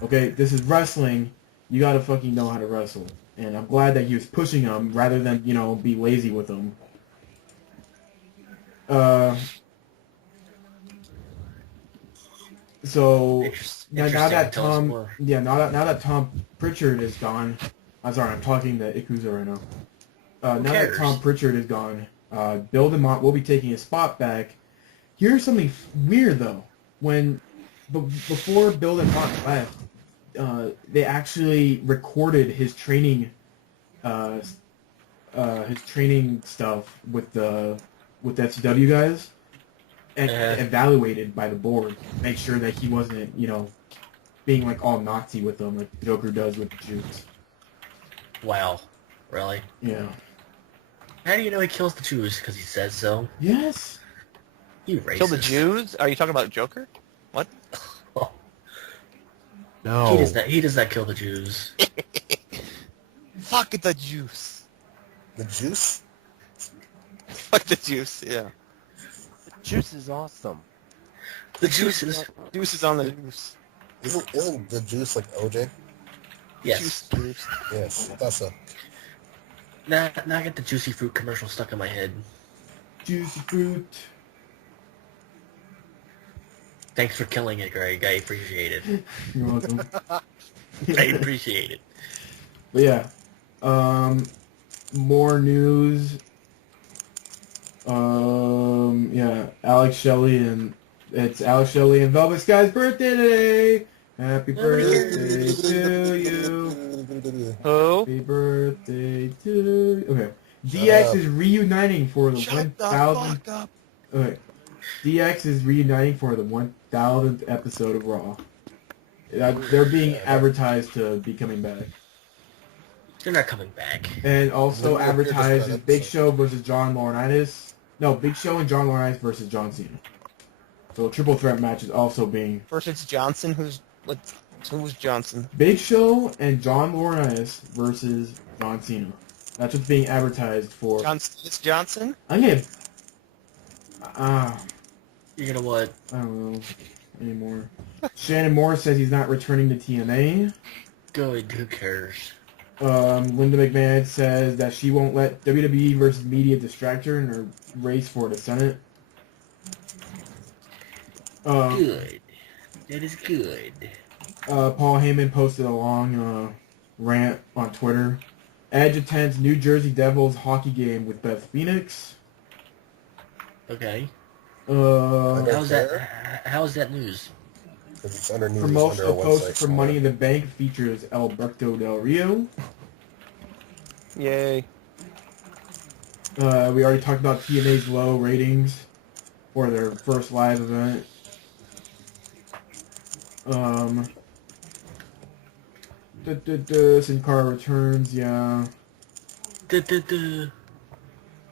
Okay, this is wrestling. You gotta fucking know how to wrestle. And I'm glad that he was pushing him rather than, you know, be lazy with him. So now that Tom Pritchard is gone, I'm sorry, I'm talking to Ikuza right now. Now that cares? Tom Pritchard is gone, Bill DeMott will be taking his spot back. Here's something weird though. Before Bill DeMott left, they actually recorded his training stuff with the FCW guys, and evaluated by the board, make sure that he wasn't, you know, being like all Nazi with them like Joker does with the Jews. Wow. Really? Yeah. How do you know he kills the Jews? Because he says so? Yes. You racist. Kill the Jews? Are you talking about Joker? What? Oh, No. he does not kill the Jews. Fuck the juice. The juice? Fuck the juice, yeah. Juice is awesome. The Juice is... Juice is on the juice. Isn't the juice like OJ? Yes. Juice. Yes, I thought so. Now I get the Juicy Fruit commercial stuck in my head. Juicy fruit. Thanks for killing it, Greg. I appreciate it. You're welcome. I appreciate it. But yeah, more news. Yeah, it's Alex Shelley and Velvet Sky's birthday today. Happy birthday to you. Who? Happy birthday to you. Okay. DX is reuniting for the Shut the 1,000th. fuck up. Okay. DX is reuniting for the 1,000th episode of Raw. They're being advertised to be coming back. They're not coming back. And also Look at advertised this as Big episode. Show versus John Laurinaitis. No, Big Show and John Laurinaitis versus John Cena. So a triple threat match is also being... First it's Johnson, who's Johnson? Big Show and John Laurinaitis versus John Cena. That's what's being advertised for. It's Johnson? I'm gonna... You're gonna what? I don't know anymore. Shannon Moore says he's not returning to TNA. Good, who cares? Linda McMahon says that she won't let WWE versus media distract her in her race for the Senate. Good. That is good. Paul Heyman posted a long rant on Twitter. Edge attends New Jersey Devils hockey game with Beth Phoenix. Okay. Okay. How's that news? Because it's under news, Promotional under a post website for Money in the Bank features Alberto Del Rio. Yay. We already talked about TNA's low ratings for their first live event. Sin Cara returns, yeah.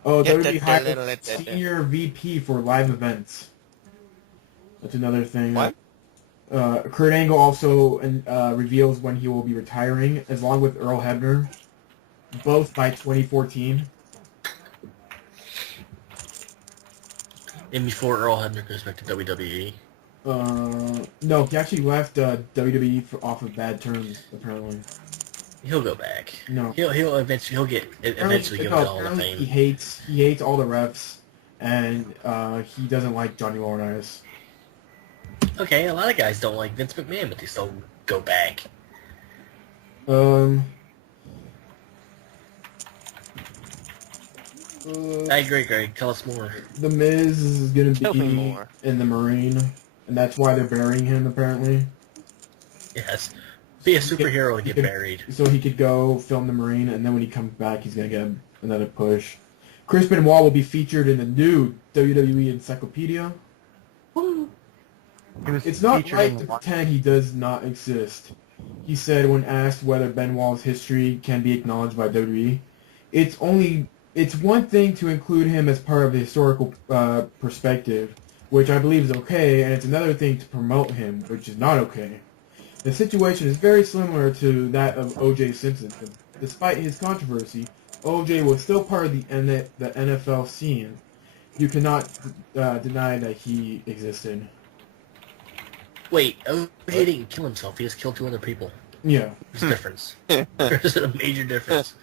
Oh, WWE hired senior VP for live events. That's another thing. What? Kurt Angle also reveals when he will be retiring, as long with Earl Hebner, both by 2014. And before Earl Hebner goes back to WWE. No, he actually left WWE off of bad terms, apparently. He'll go back. No. He'll eventually get given the Hall of apparently he Fame. hates all the refs, and he doesn't like Johnny Laurinaitis. Okay, a lot of guys don't like Vince McMahon, but they still go back. I agree, Greg. Tell us more. The Miz is gonna Tell me be more. in the Marine, and that's why they're burying him apparently. Yes. Be a superhero and get buried. So he could go film the Marine, and then when he comes back, he's gonna get another push. Chris Benoit will be featured in the new WWE Encyclopedia. He was It's not featured right in to the- pretend he does not exist. He said when asked whether Benoit's history can be acknowledged by WWE, it's one thing to include him as part of the historical perspective, which I believe is okay, and it's another thing to promote him, which is not okay. The situation is very similar to that of O.J. Simpson. Despite his controversy, O.J. was still part of the NFL scene. You cannot deny that he existed. Wait, OJ didn't kill himself. He just killed 2 other people. Yeah. There's a difference. There's a major difference.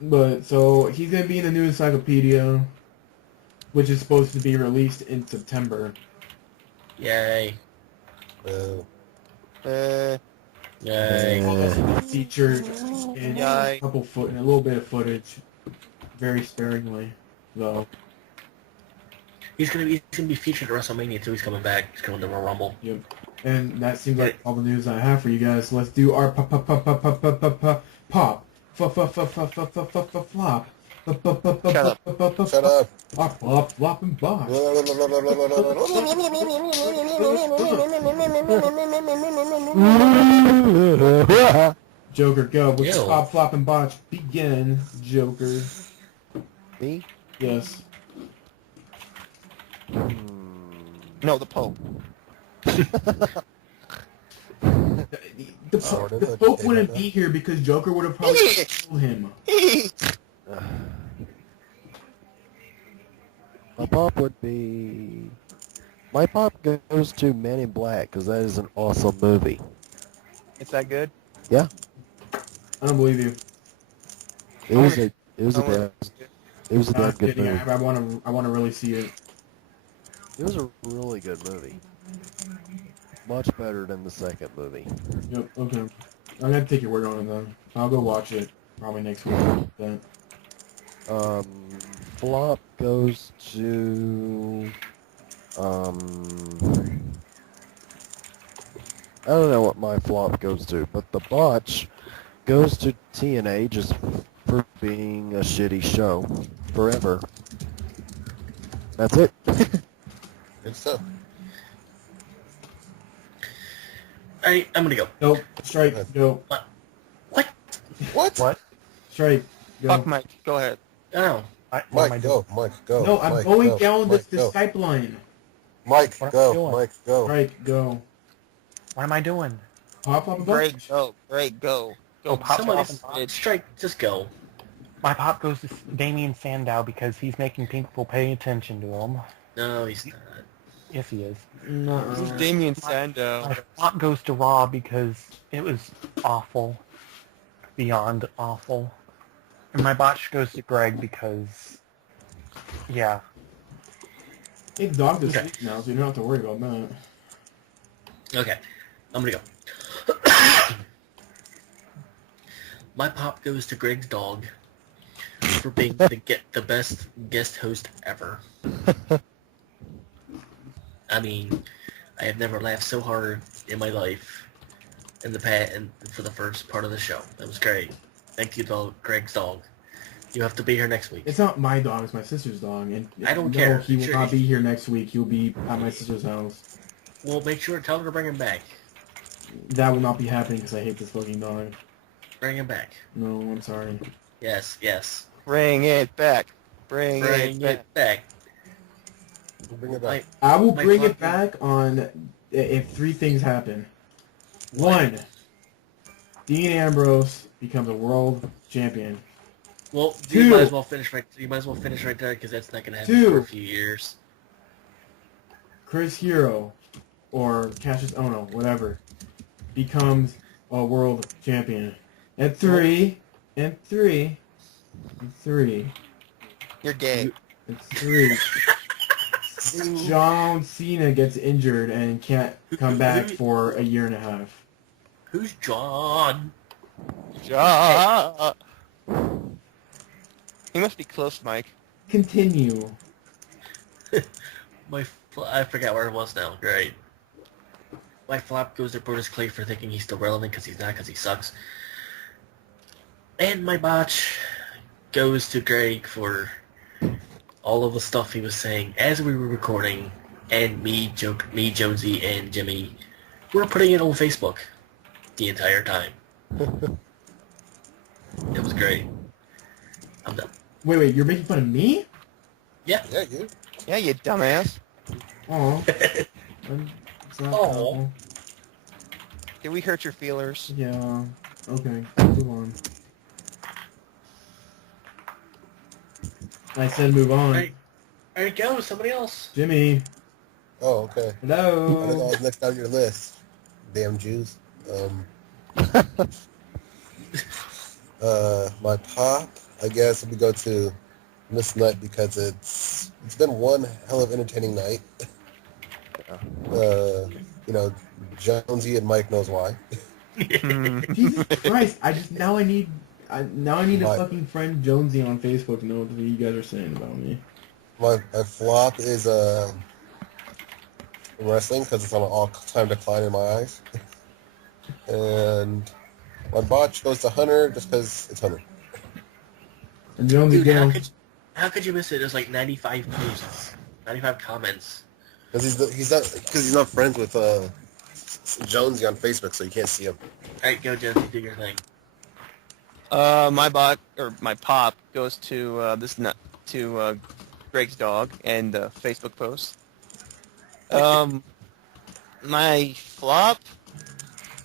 But, so, he's going to be in the new encyclopedia, which is supposed to be released in September. Yay. Uh, Yay. Featured in Yay. a little bit of footage, very sparingly, though. He's gonna be featured at WrestleMania too. He's coming back. He's coming to Royal Rumble. Yep. And that seems like all the news I have for you guys. Let's do our pop. Flop. Shut up. Shut up. Flop, flop, and bosh. Joker, go. With the Ew. pop, flop, and botch. Begin, Joker. Me? Yes. No, the Pope. The Pope wouldn't be here because Joker would have probably killed him. My pop would be... My pop goes to Men in Black, because that is an awesome movie. It's that good? Yeah. I don't believe you. It was a Oh, damn good Kidding. movie. I want to really see it. It was a really good movie. Much better than the second movie. Yep. Okay. I'm gonna take your word on it then. I'll go watch it probably next week. Then. Flop goes to... I don't know what my flop goes to, but the botch goes to TNA just for being a shitty show. Forever. That's it. Good stuff. Alright, I'm gonna go. Nope. Strike. Go. What? What? What? Strike. Go. Fuck Mike. Go ahead. Oh. What am I Mike, doing? go. Mike, go. No, I'm Mike, going go. down Mike, the go. Skype line. Mike, What am I go. doing? Mike, go. Strike. Go. What am I doing? Pop up. Greg, go. Greg, go. Go. Oh, pop, Somebody pop, and pop. strike. Just go. My pop goes to Damien Sandow because he's making people pay attention to him. No, he's not. Yes, he is. This is No. Damien Sandow. My flop goes to Raw because it was awful. Beyond awful. And my botch goes to Greg because... Yeah. Hey, the dog is Okay. asleep now, so you don't have to worry about that. Okay, I'm gonna go. My pop goes to Greg's dog for being the best guest host ever. I mean, I have never laughed so hard in my life in the past and for the first part of the show. That was great. Thank you, dog, Greg's dog. You have to be here next week. It's not my dog, it's my sister's dog. And I don't no, care. He will Sure. not be here next week. He'll be at my sister's house. Well, make sure tell her to bring him back. That will not be happening because I hate this fucking dog. Bring him back. No, I'm sorry. Yes, yes. Bring it back. Bring Bring it back. Bring it back. I will My bring it pop- back on if 3 things happen. 1, Dean Ambrose becomes a world champion. Well, Two. you might as well finish right. You might as well finish right there because that's not gonna happen 2. for a few years. Chris Hero, or Cassius Ono, whatever, becomes a world champion. And 3, and 3, and 3, You're gay. and 3. John Cena gets injured and can't come back for a year and a half. Who's John? Ja. He must be close, Mike. Continue. I forgot where it was now. Great. My flop goes to Brutus Clay for thinking he's still relevant because he's not because he sucks. And my botch goes to Greg for all of the stuff he was saying as we were recording, and me, Jonesy, and Jimmy were putting it on Facebook the entire time. It was great. I'm done. Wait, you're making fun of me? Yeah. Yeah, you. Yeah, you dumbass. Oh. It's not Aw. possible. Did we hurt your feelers? Yeah. Okay. Move on. I said move on. Alright, alright, go. Somebody else. Jimmy. Oh, okay. I don't know Hello. what's next on your list. Damn Jews. My pop, I guess we go to Miss Nut because it's been one hell of entertaining night. Jonesy and Mike knows why. Jesus Christ! I need a What? fucking friend Jonesy on Facebook to know what you guys are saying about me. My flop is wrestling because it's on an all-time decline in my eyes. And my botch goes to Hunter just because it's Hunter. And Jonesy Dude, down. how could you miss it? There's like 95 posts, 95 comments. Because he's not friends with Jonesy on Facebook, so you can't see him. Alright, go, Jonesy, do your thing. My pop goes to Greg's dog and the Facebook post. My flop,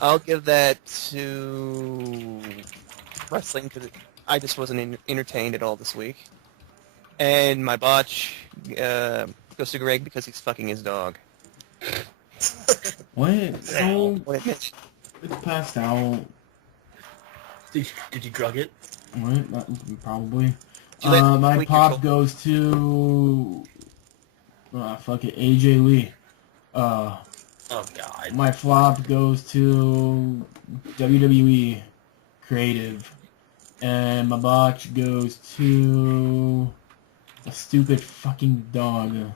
I'll give that to wrestling because I just wasn't entertained at all this week. And my botch goes to Greg because he's fucking his dog. What? So What it's passed out. Did you drug it? What? Probably. you let My tweak pop your goes to AJ Lee. Oh, God. My flop goes to WWE Creative. And my botch goes to a stupid fucking dog.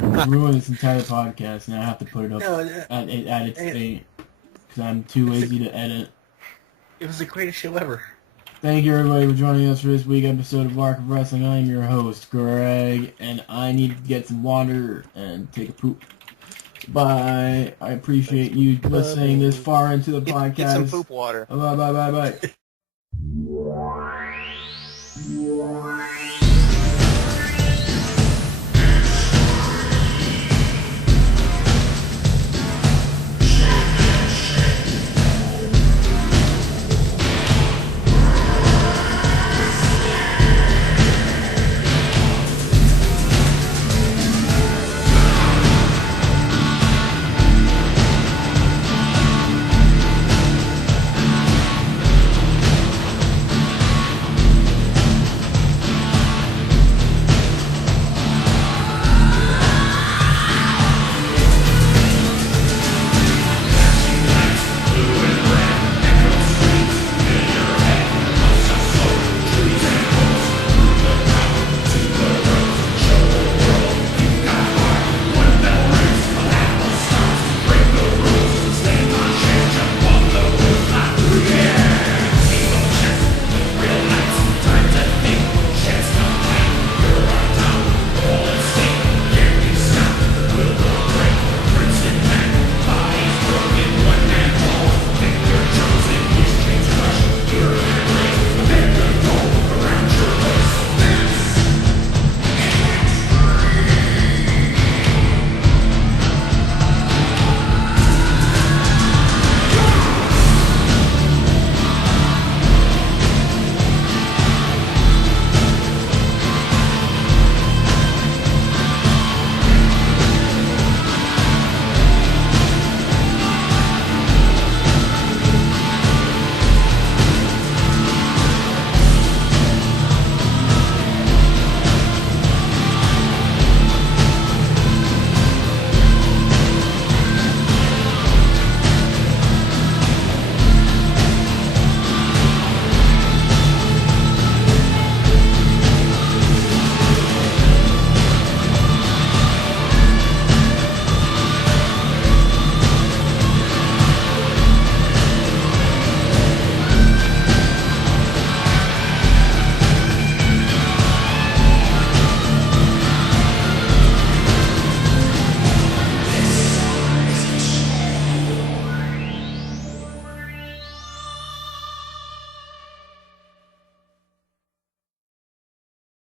Ruined this entire podcast, and I have to put it up at its fate because I'm too lazy to edit. It was the greatest show ever. Thank you everybody for joining us for this week's episode of Arc of Wrestling. I am your host, Greg, and I need to get some water and take a poop. Bye. I appreciate you listening this far into the podcast. Get some poop water. Bye bye bye bye.